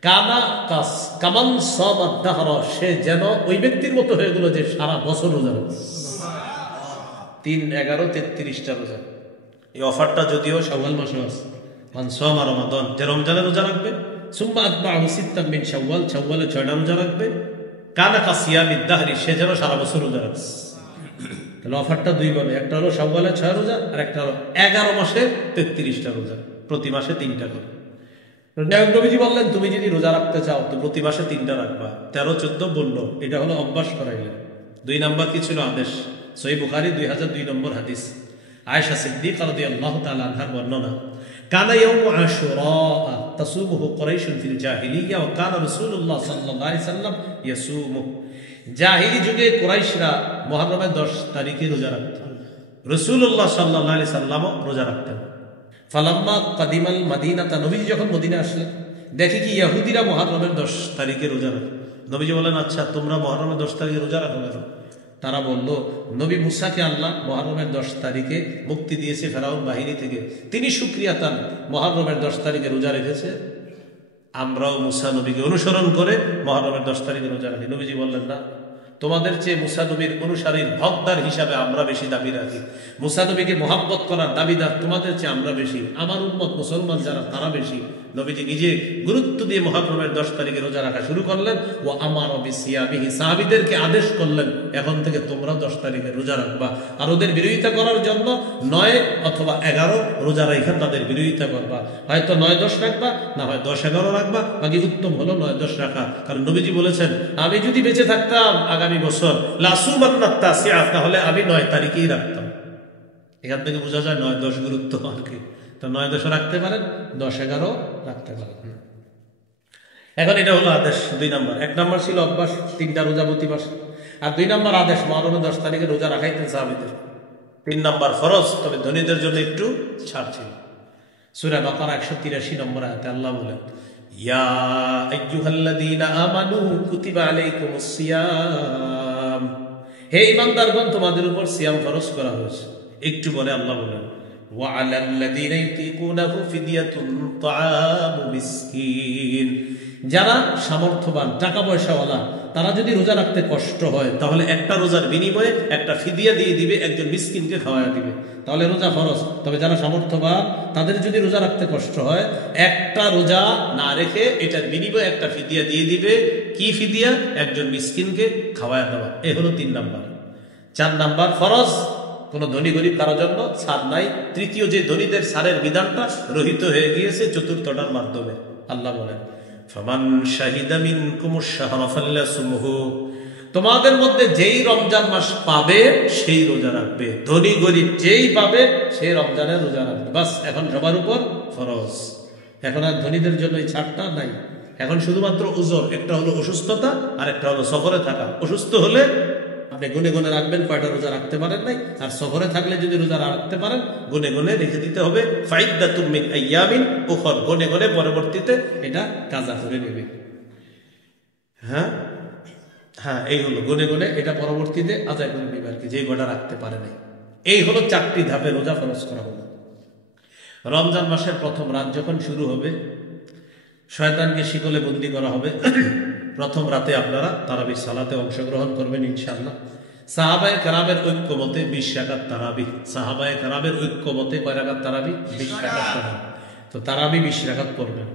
কানা কাস কামান সামা দাহর, সে যেন ওই ব্যক্তির মতো হয়ে গেল যে সারা বছর রোজা রাখে। 3, 11, 33টা রোজা। এই অফারটা যদিও শাওয়াল মাসে আছে। মান সামা রমাদান, যে রমজানে রোজা রাখবে, সুম্মা আতবাহু সিত্তাম মিন শাওয়াল, শাওয়ালে 6টা রোজা রাখবে, কানা কাসিয়ামিদ দাহরি, সে যেন সারা বছর রোজা রাখে। তাহলে অফারটা 2 ভাবে, একটা হলো শাওয়ালে 6 রোজা, আর একটা হলো 11 মাসে 33টা রোজা, প্রতি মাসে 3টা করে। নবীজি বললেন, তুমি যদি রোজা রাখতে চাও তো প্রতি মাসে 3টা রাখবা। 13, 14 বললো, এটা হলো অভ্যাস করাইলেন। 2 নাম্বার কি ছিল? আদেশ। সহিহ বুখারী 2002 নম্বর হাদিস, আয়েশা সিদ্দিকা রাদিয়াল্লাহু তাআলা আনহার বর্ণনা, কানা ইয়াউমু আশুরা তাসুমুহু কুরাইশুন ফিল জাহিলিয়া ওয়া কানা রাসূলুল্লাহ সাল্লাল্লাহু আলাইহি সাল্লাম ইয়াসুমু। জাহিলি যুগে কুরাইশরা মুহররমের 10 তারিখে রোজা রাখতেন, রাসূলুল্লাহ সাল্লাল্লাহু আলাইহি সাল্লামও রোজা রাখতেন। ফালাম্মা কাদিমাল মাদিনাতা, নবীজি যখন মদিনা আসলেন, দেখে কি ইহুদিরা মুহররমের 10 তারিখে রোজা রাখে। নবীজি বলেন, আচ্ছা তোমরা মুহররমের 10 তারিখে রোজা রাখো কেন? তারা বলল, নবী মুসাকে আল্লাহ মুহররমের 10 তারিখে মুক্তি দিয়েছে ফেরাউন বাহিনী থেকে, তিনি শুকরিয়াতান মুহররমের 10 তারিখে রোজা রেখেছে, আমরাও মুসা নবীকে অনুসরণ করে মুহররমের 10 তারিখে রোজা রাখি। নবীজি বললেন, না, তোমাদের চেয়ে মুসা নবীর অনুসারীর হকদার হিসাবে আমরা বেশি দাবি রাখি। মুসা নবীকে মোহাব্বত করার দাবিদার তোমাদের চেয়ে আমরা বেশি, আমার উম্মত মুসলমান যারা তারা বেশি। নবীজি নিজে গুরুত্ব দিয়ে মুহররমের 10 তারিখে রোজা রাখা শুরু করলেন। ও আমার বিসিয়াবিহি, সাহাবীদেরকে আদেশ করলেন, এখন থেকে তোমরা 10 তারিখে রোজা রাখবা। আর ওদের বিরোধিতা করার জন্য 9 অথবা 11 রোজা রাখা তাদের বিরোধিতা করবা। হয়তো 9, 10 রাখবা, না হয় 10, 11 রাখবা, বাকি উত্তম হলো 9, 10 রাখা। কারণ নবীজি বলেছেন, আমি যদি বেঁচে থাকতাম আগামী বছর লাসুমান্নাত তাসিআ, তাহলে আমি 9 তারিখেই রাখতাম। এখান থেকে বোঝা যায় 9, 10 গুরুত্ব আর কি। তো 9, 10 রাখতে পারেন, 10, 11 রাখতে পারেন। এখন এটা হলো আদেশ 2 নাম্বার। 1 নাম্বার ছিল অভ্যাস, 3টা রোজা প্রতি মাসে। আর 2 নাম্বার আদেশ, মুহররমের 10 তারিখে রোজা রাখাইতেন সাহাবীদের। 3 নাম্বার ফরজ, তবে ধনীদের জন্য একটু ছাড় ছিল। সূরা বাকারা 183 নম্বর আয়াতে আল্লাহ বলেন, ইয়া আইয়ুহাল্লাযীনা আমানু কুতিবা আলাইকুমুস সিয়াম, হে ঈমানদারগণ, তোমাদের উপর সিয়াম ফরজ করা হয়েছে। একটু পরে আল্লাহ বলেন, ওয়া আলাল্লাযীনা ইউতিকুনাহু ফিদিয়াতুন তাআমু মিসকিন, যারা সামর্থ্যবান টাকা পয়সাওয়ালা তারা যদি রোজা রাখতে কষ্ট হয় তাহলে একটা রোজার বিনিময়ে একটা ফিদিয়া দিয়ে দিবে, একজন মিসকিনকে খাওয়ায় দিবে, তাহলে রোজা ফরজ। তবে যারা সামর্থ্যবান তাদের যদি রোজা রাখতে কষ্ট হয়, একটা রোজা না রেখে এটার বিনিময়ে একটা ফিদিয়া দিয়ে দিবে। কি ফিদিয়া? একজন মিসকিনকে খাওয়ায় দেওয়া। এ হলো 3 নাম্বার। 4 নাম্বার ফরজ, কোন ধনী গরিব কারোর জন্য ছাড় নাই। তৃতীয় যে ধনীদের ছাড়ের বিধানটা রহিত হয়ে গিয়েছে 4র্থটার মাধ্যমে। আল্লাহ বলেন, ফামান শাহিদা মিনকুমুশ শাহরা ফাল্যাসুমহু, তোমাদের মধ্যে যেই রমজান মাস পাবে সেই রোজা রাখবে। ধনী গরিব যেই পাবে সেই রমজানের রোজা রাখবে। বাস, এখন সবার উপর ফরজ। এখন আর ধনীদের জন্য এই ছাড়টা নাই। এখন শুধুমাত্র উজর, একটা হলো অসুস্থতা আর একটা হলো সফরে থাকা। অসুস্থ হলে আপনি গুনে গুনে রাখবেন কয়টা রোজা রাখতে পারেন নাই, আর সফরে থাকলে যদি রোজা রাখতে পারেন গুনে গুনে রেখে দিতে হবে। ফাইদ্দাতুম মিন আইয়ামিন উখর, গুনে গুনে পরবর্তীতে এটা কাজা করে নেবে। হ্যাঁ হ্যাঁ, এই হলো গুনে গুনে এটা পরবর্তীতে আদায় করে নেবে আর কি, যে গোটা রাখতে পারে নাই। এই হলো 4টি ধাপে রোজা ফরজ করা হলো। রমজান মাসের প্রথম রাত যখন শুরু হবে, শয়তানকে শিকলে বন্দী করা হবে। প্রথম রাতে আপনারা তারাবির সালাতে অংশগ্রহণ করবেন ইনশাআল্লাহ। সাহাবায়ে কেরামের ঐক্য মতে 20 রাকাত তারাবি, সাহাবায়ে কেরামের ঐক্য মতে কয় রাকাত তারাবি? 20 রাকাত তারাবি। তো তারাবি 20 রাকাত পড়বেন।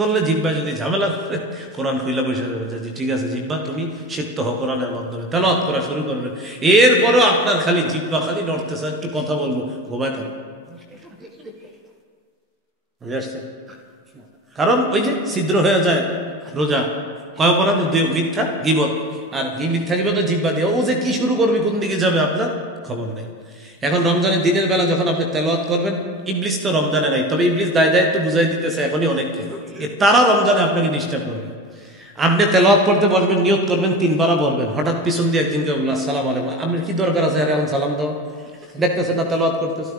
বললে জিব্বা যদি ঝামেলা করে কোরআন খুইলা বসে যাবে, যে ঠিক আছে জিব্বা তুমি শিখতে হও কোরআনের মাধ্যমে, তেলাওয়াত করা শুরু করবেন। এরপরও আপনার খালি জিব্বা খালি নড়তেছে, একটু কথা বলবো, ঘুমায় থাকবে। কারণ ওই যে ছিদ্র হয়ে যায় রোজা, কয় অপরাধ? 2 মিথ্যা গীবত, আর মিথ্যা গীবত জিব্বা দিয়ে ও যে কি শুরু করবে, কোন দিকে যাবে আপনার খবর নেই। এখন রমজানের দিনের বেলা যখন আপনি তেলাওয়াত করবেন, ইবলিস তো রমজানে নাই, তবে ইবলিস দায়িত্ব বুঝাই দিতেছে এখনই অনেককে, তারা রমজানে আপনাকে ডিস্টার্ব করবে। আপনি তেলাওয়াত করতে বসবেন, নিয়ত করবেন 3 বার বলবেন, হঠাৎ পিছন দিয়ে একদিনকে বলবেন আসসালামু আলাইকুম, আপনার কি দরকার আছে আর এখন সালাম দাও? দেখতেছেন না তেলাওয়াত করতেছে,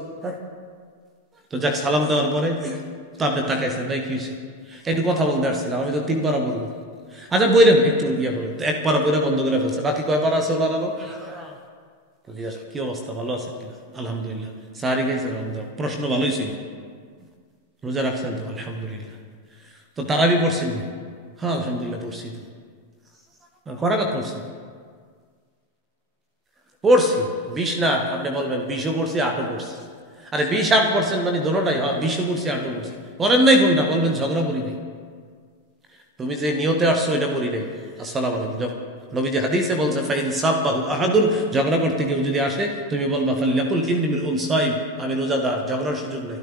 তো যাক সালাম দেওয়ার পরে তো আপনি তাকাইছেন, ভাই কি হয়েছে, একটু কথা বলতে আসছিলাম, আমি তো 3 বার বলবো। আচ্ছা বইলেন একটু ইয়া করে, 1 পারা বইরা বন্ধ করে ফেলছে, বাকি কয় পারা আছে ওনার আলো? কি অবস্থা, ভালো আছে কিনা? আলহামদুলিল্লাহ। সাহারি খাইছে, প্রশ্ন ভালোই ছিল, রোজা রাখছেন তো? আলহামদুলিল্লাহ। তো তারাবি পড়ছেন? হ্যাঁ আলহামদুলিল্লাহ পড়ছি। করাঘাত পড়ছেন? পড়ছি। 20 না, আপনি বলবেন 20ও পড়ছি 8ও পড়ছি। আরে 20 8 পড়ছেন মানে দোনোটাই, হ্যাঁ 20ও পড়ছি 8ও পড়ছি। পড়েন নাই কোনটা? বলবেন ঝগড়া করি নাই, তুমি যে নিয়তে আসছো এটা করি নাই। আসসালামু আলাইকুম। নবীজি হাদিসে বলছে ফাইন সাব্বাহু আহাদুন, ঝগড়া করতে কেউ যদি আসে তুমি বলবা ফাল্যাকুল ইন্নী মিন সাইম, আমি রোজাদার, ঝগড়ার সুযোগ নাই।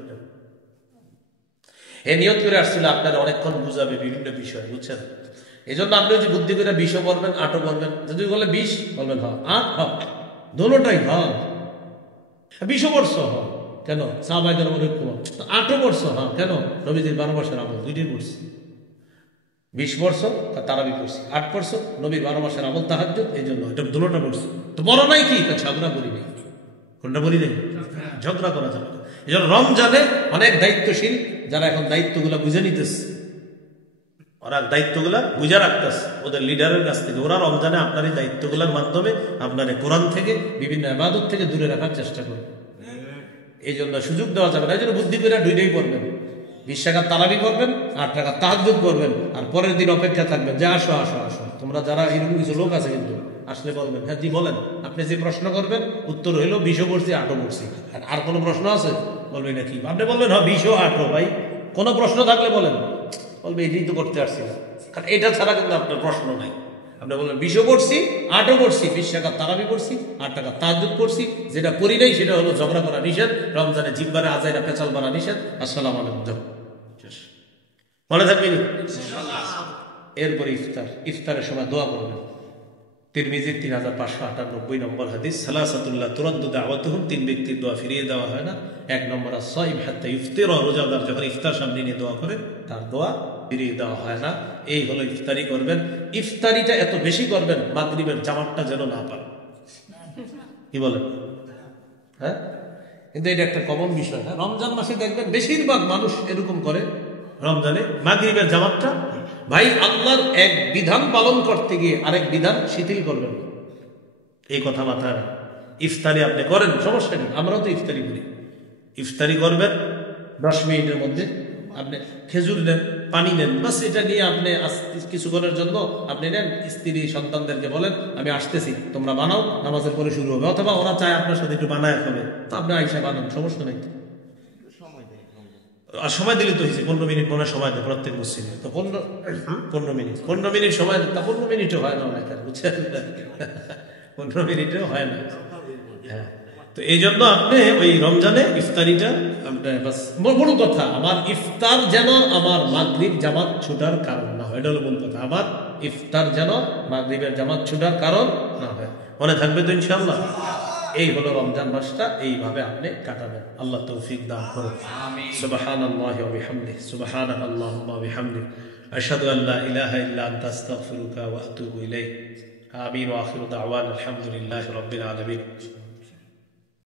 এই নিয়ত করে আসছিল আপনার অনেকক্ষণ বুঝাবে বিভিন্ন বিষয়, বুঝছেন? এই জন্য আপনি যে বুদ্ধি করে 20ও বলবেন 8ও বলবেন, যদি বলে 20 বলবেন হ্যাঁ 8 হ্যাঁ দোনোটাই হ্যাঁ। 20ও বর্ষ হ্যাঁ কেন? সাহাবায়ে মনে 8ও বর্ষ হ্যাঁ কেন? নবীজির 12 মাসের আমল দুইটাই পড়ছি। 20 বর্ষ তারাবি পড়ছি, 8 বর্ষ নবীর 12 মাসের আমল তাহাজ্জুদ, এই জন্য এটা দুটোটা পড়ছি। তো বড় নাই কি? ঝগড়া করি নাই। কোনটা বলি নাই? ঝগড়া করা যাবে না। এই জন্য রমজানে অনেক দায়িত্বশীল যারা এখন দায়িত্বগুলো বুঝে নিতেছে, ওরা দায়িত্বগুলা বুঝে রাখতেছে ওদের লিডারের কাছ থেকে, ওরা রমজানে আপনার এই দায়িত্বগুলোর মাধ্যমে আপনার কোরআন থেকে বিভিন্ন ইবাদত থেকে দূরে রাখার চেষ্টা করবে। এই জন্য সুযোগ দেওয়া যাবে না। এই জন্য বুদ্ধি করে দুইটাই করবেন, 20 রাকাত তারাবি করবেন, 8 রাকাত তাহাজ্জুদ করবেন, আর পরের দিন অপেক্ষা থাকবেন যে আসো আসো আসো তোমরা যারা, এরকম কিছু লোক আছে কিন্তু আসলে বলবেন হ্যাঁ জি বলেন, আপনি যে প্রশ্ন করবেন উত্তর হইলো 20ও পড়ছি 8ও পড়ছি, আর কোনো প্রশ্ন আছে? বলবেন নাকি? আপনি বলবেন হ্যাঁ 20ও 8ও, ভাই কোনো প্রশ্ন থাকলে বলেন, বলবে এটাই তো করতে আসছি না, কারণ এটা ছাড়া কিন্তু আপনার প্রশ্ন নাই। আপনি বলবেন 20ও পড়ছি 8ও পড়ছি, 20 রাকাত তারাবি পড়ছি, 8 রাকাত তাহাজ্জুদ পড়ছি, যেটা করি নাই সেটা হলো ঝগড়া করা নিষেধ, রমজানে জিব্বারে আজাইরা পেঁচাল মারা নিষেধ। আসসালামু আলাইকুম, মনে থাকবে ইনশাআল্লাহ। এরপরে ইফতার, ইফতারের সময় দোয়া করবেন। তিরমিজির 3598 নম্বর হাদিস, সালাসাতুল্লাহ তুরাদ্দু দাওয়াতুহুম, 3 ব্যক্তির দোয়া ফিরিয়ে দেওয়া হয় না। 1 নম্বর আস-সাইম হাত্তা ইফতির, রোজাদার যখন ইফতার সামনে নিয়ে দোয়া করে তার দোয়া ফিরিয়ে দেওয়া হয় না। এই হলো ইফতারি করবেন। ইফতারিটা এত বেশি করবেন মাগরিবের জামাতটা যেন না পান। কি বলেন? হ্যাঁ, কিন্তু এটা একটা কমন বিষয়। হ্যাঁ, রমজান মাসে দেখবেন বেশিরভাগ মানুষ এরকম করে, রমজানে মাগরিবের জামাতটা, ভাই আল্লাহর এক বিধান পালন করতে গিয়ে আরেক বিধান শিথিল করবেন, এই কথা মাথায়। ইফতারি আপনি করেন সমস্যা নেই, আমরাও তো ইফতারি করি। ইফতারি করবেন 10 মিনিটের মধ্যে, আপনি খেজুর নেন, পানি নেন, বাস এটা নিয়ে আপনি কিছুক্ষণের জন্য আপনি নেন, স্ত্রী সন্তানদেরকে বলেন আমি আসতেছি, তোমরা বানাও, নামাজের পরে শুরু হবে। অথবা ওরা চায় আপনার সাথে একটু বানায় খাবে, তো আপনি আইসা বানান, সমস্যা নাই। আর সময় দিলে তো হয়েছে, 15 মিনিট মনে সময় দেয় প্রত্যেক মুসলিমে, তো 15 মিনিট সময় দেয়, তা 15 মিনিটও হয় না অনেক, বুঝছেন? 15 মিনিটেও হয় না। হ্যাঁ, তো এই জন্য আপনি ওই রমজানে ইফতারিটা বড় কথা, আমার ইফতার যেন আমার মাগরিব জামাত ছুটার কারণ না হয়, এটা হলো মূল কথা। আমার ইফতার যেন মাগরিবের জামাত ছুটার কারণ না হয়। মনে থাকবে তো ইনশাআল্লাহ? এই হলো রমজান মাসটা, এইভাবে আপনি কাটাবেন। আল্লাহ তৌফিক দান করুন। সুবহানাল্লাহি ওয়া বিহামদিহি, সুবহানাল্লাহুম্মা ওয়া বিহামদিহি, আশহাদু আল্লা ইলাহা ইল্লা আনতা আস্তাগফিরুকা ওয়া আতুবু ইলাইক। আমিন ওয়া আখিরু দাওয়ানা আলহামদুলিল্লাহি রাব্বিল আলামিন।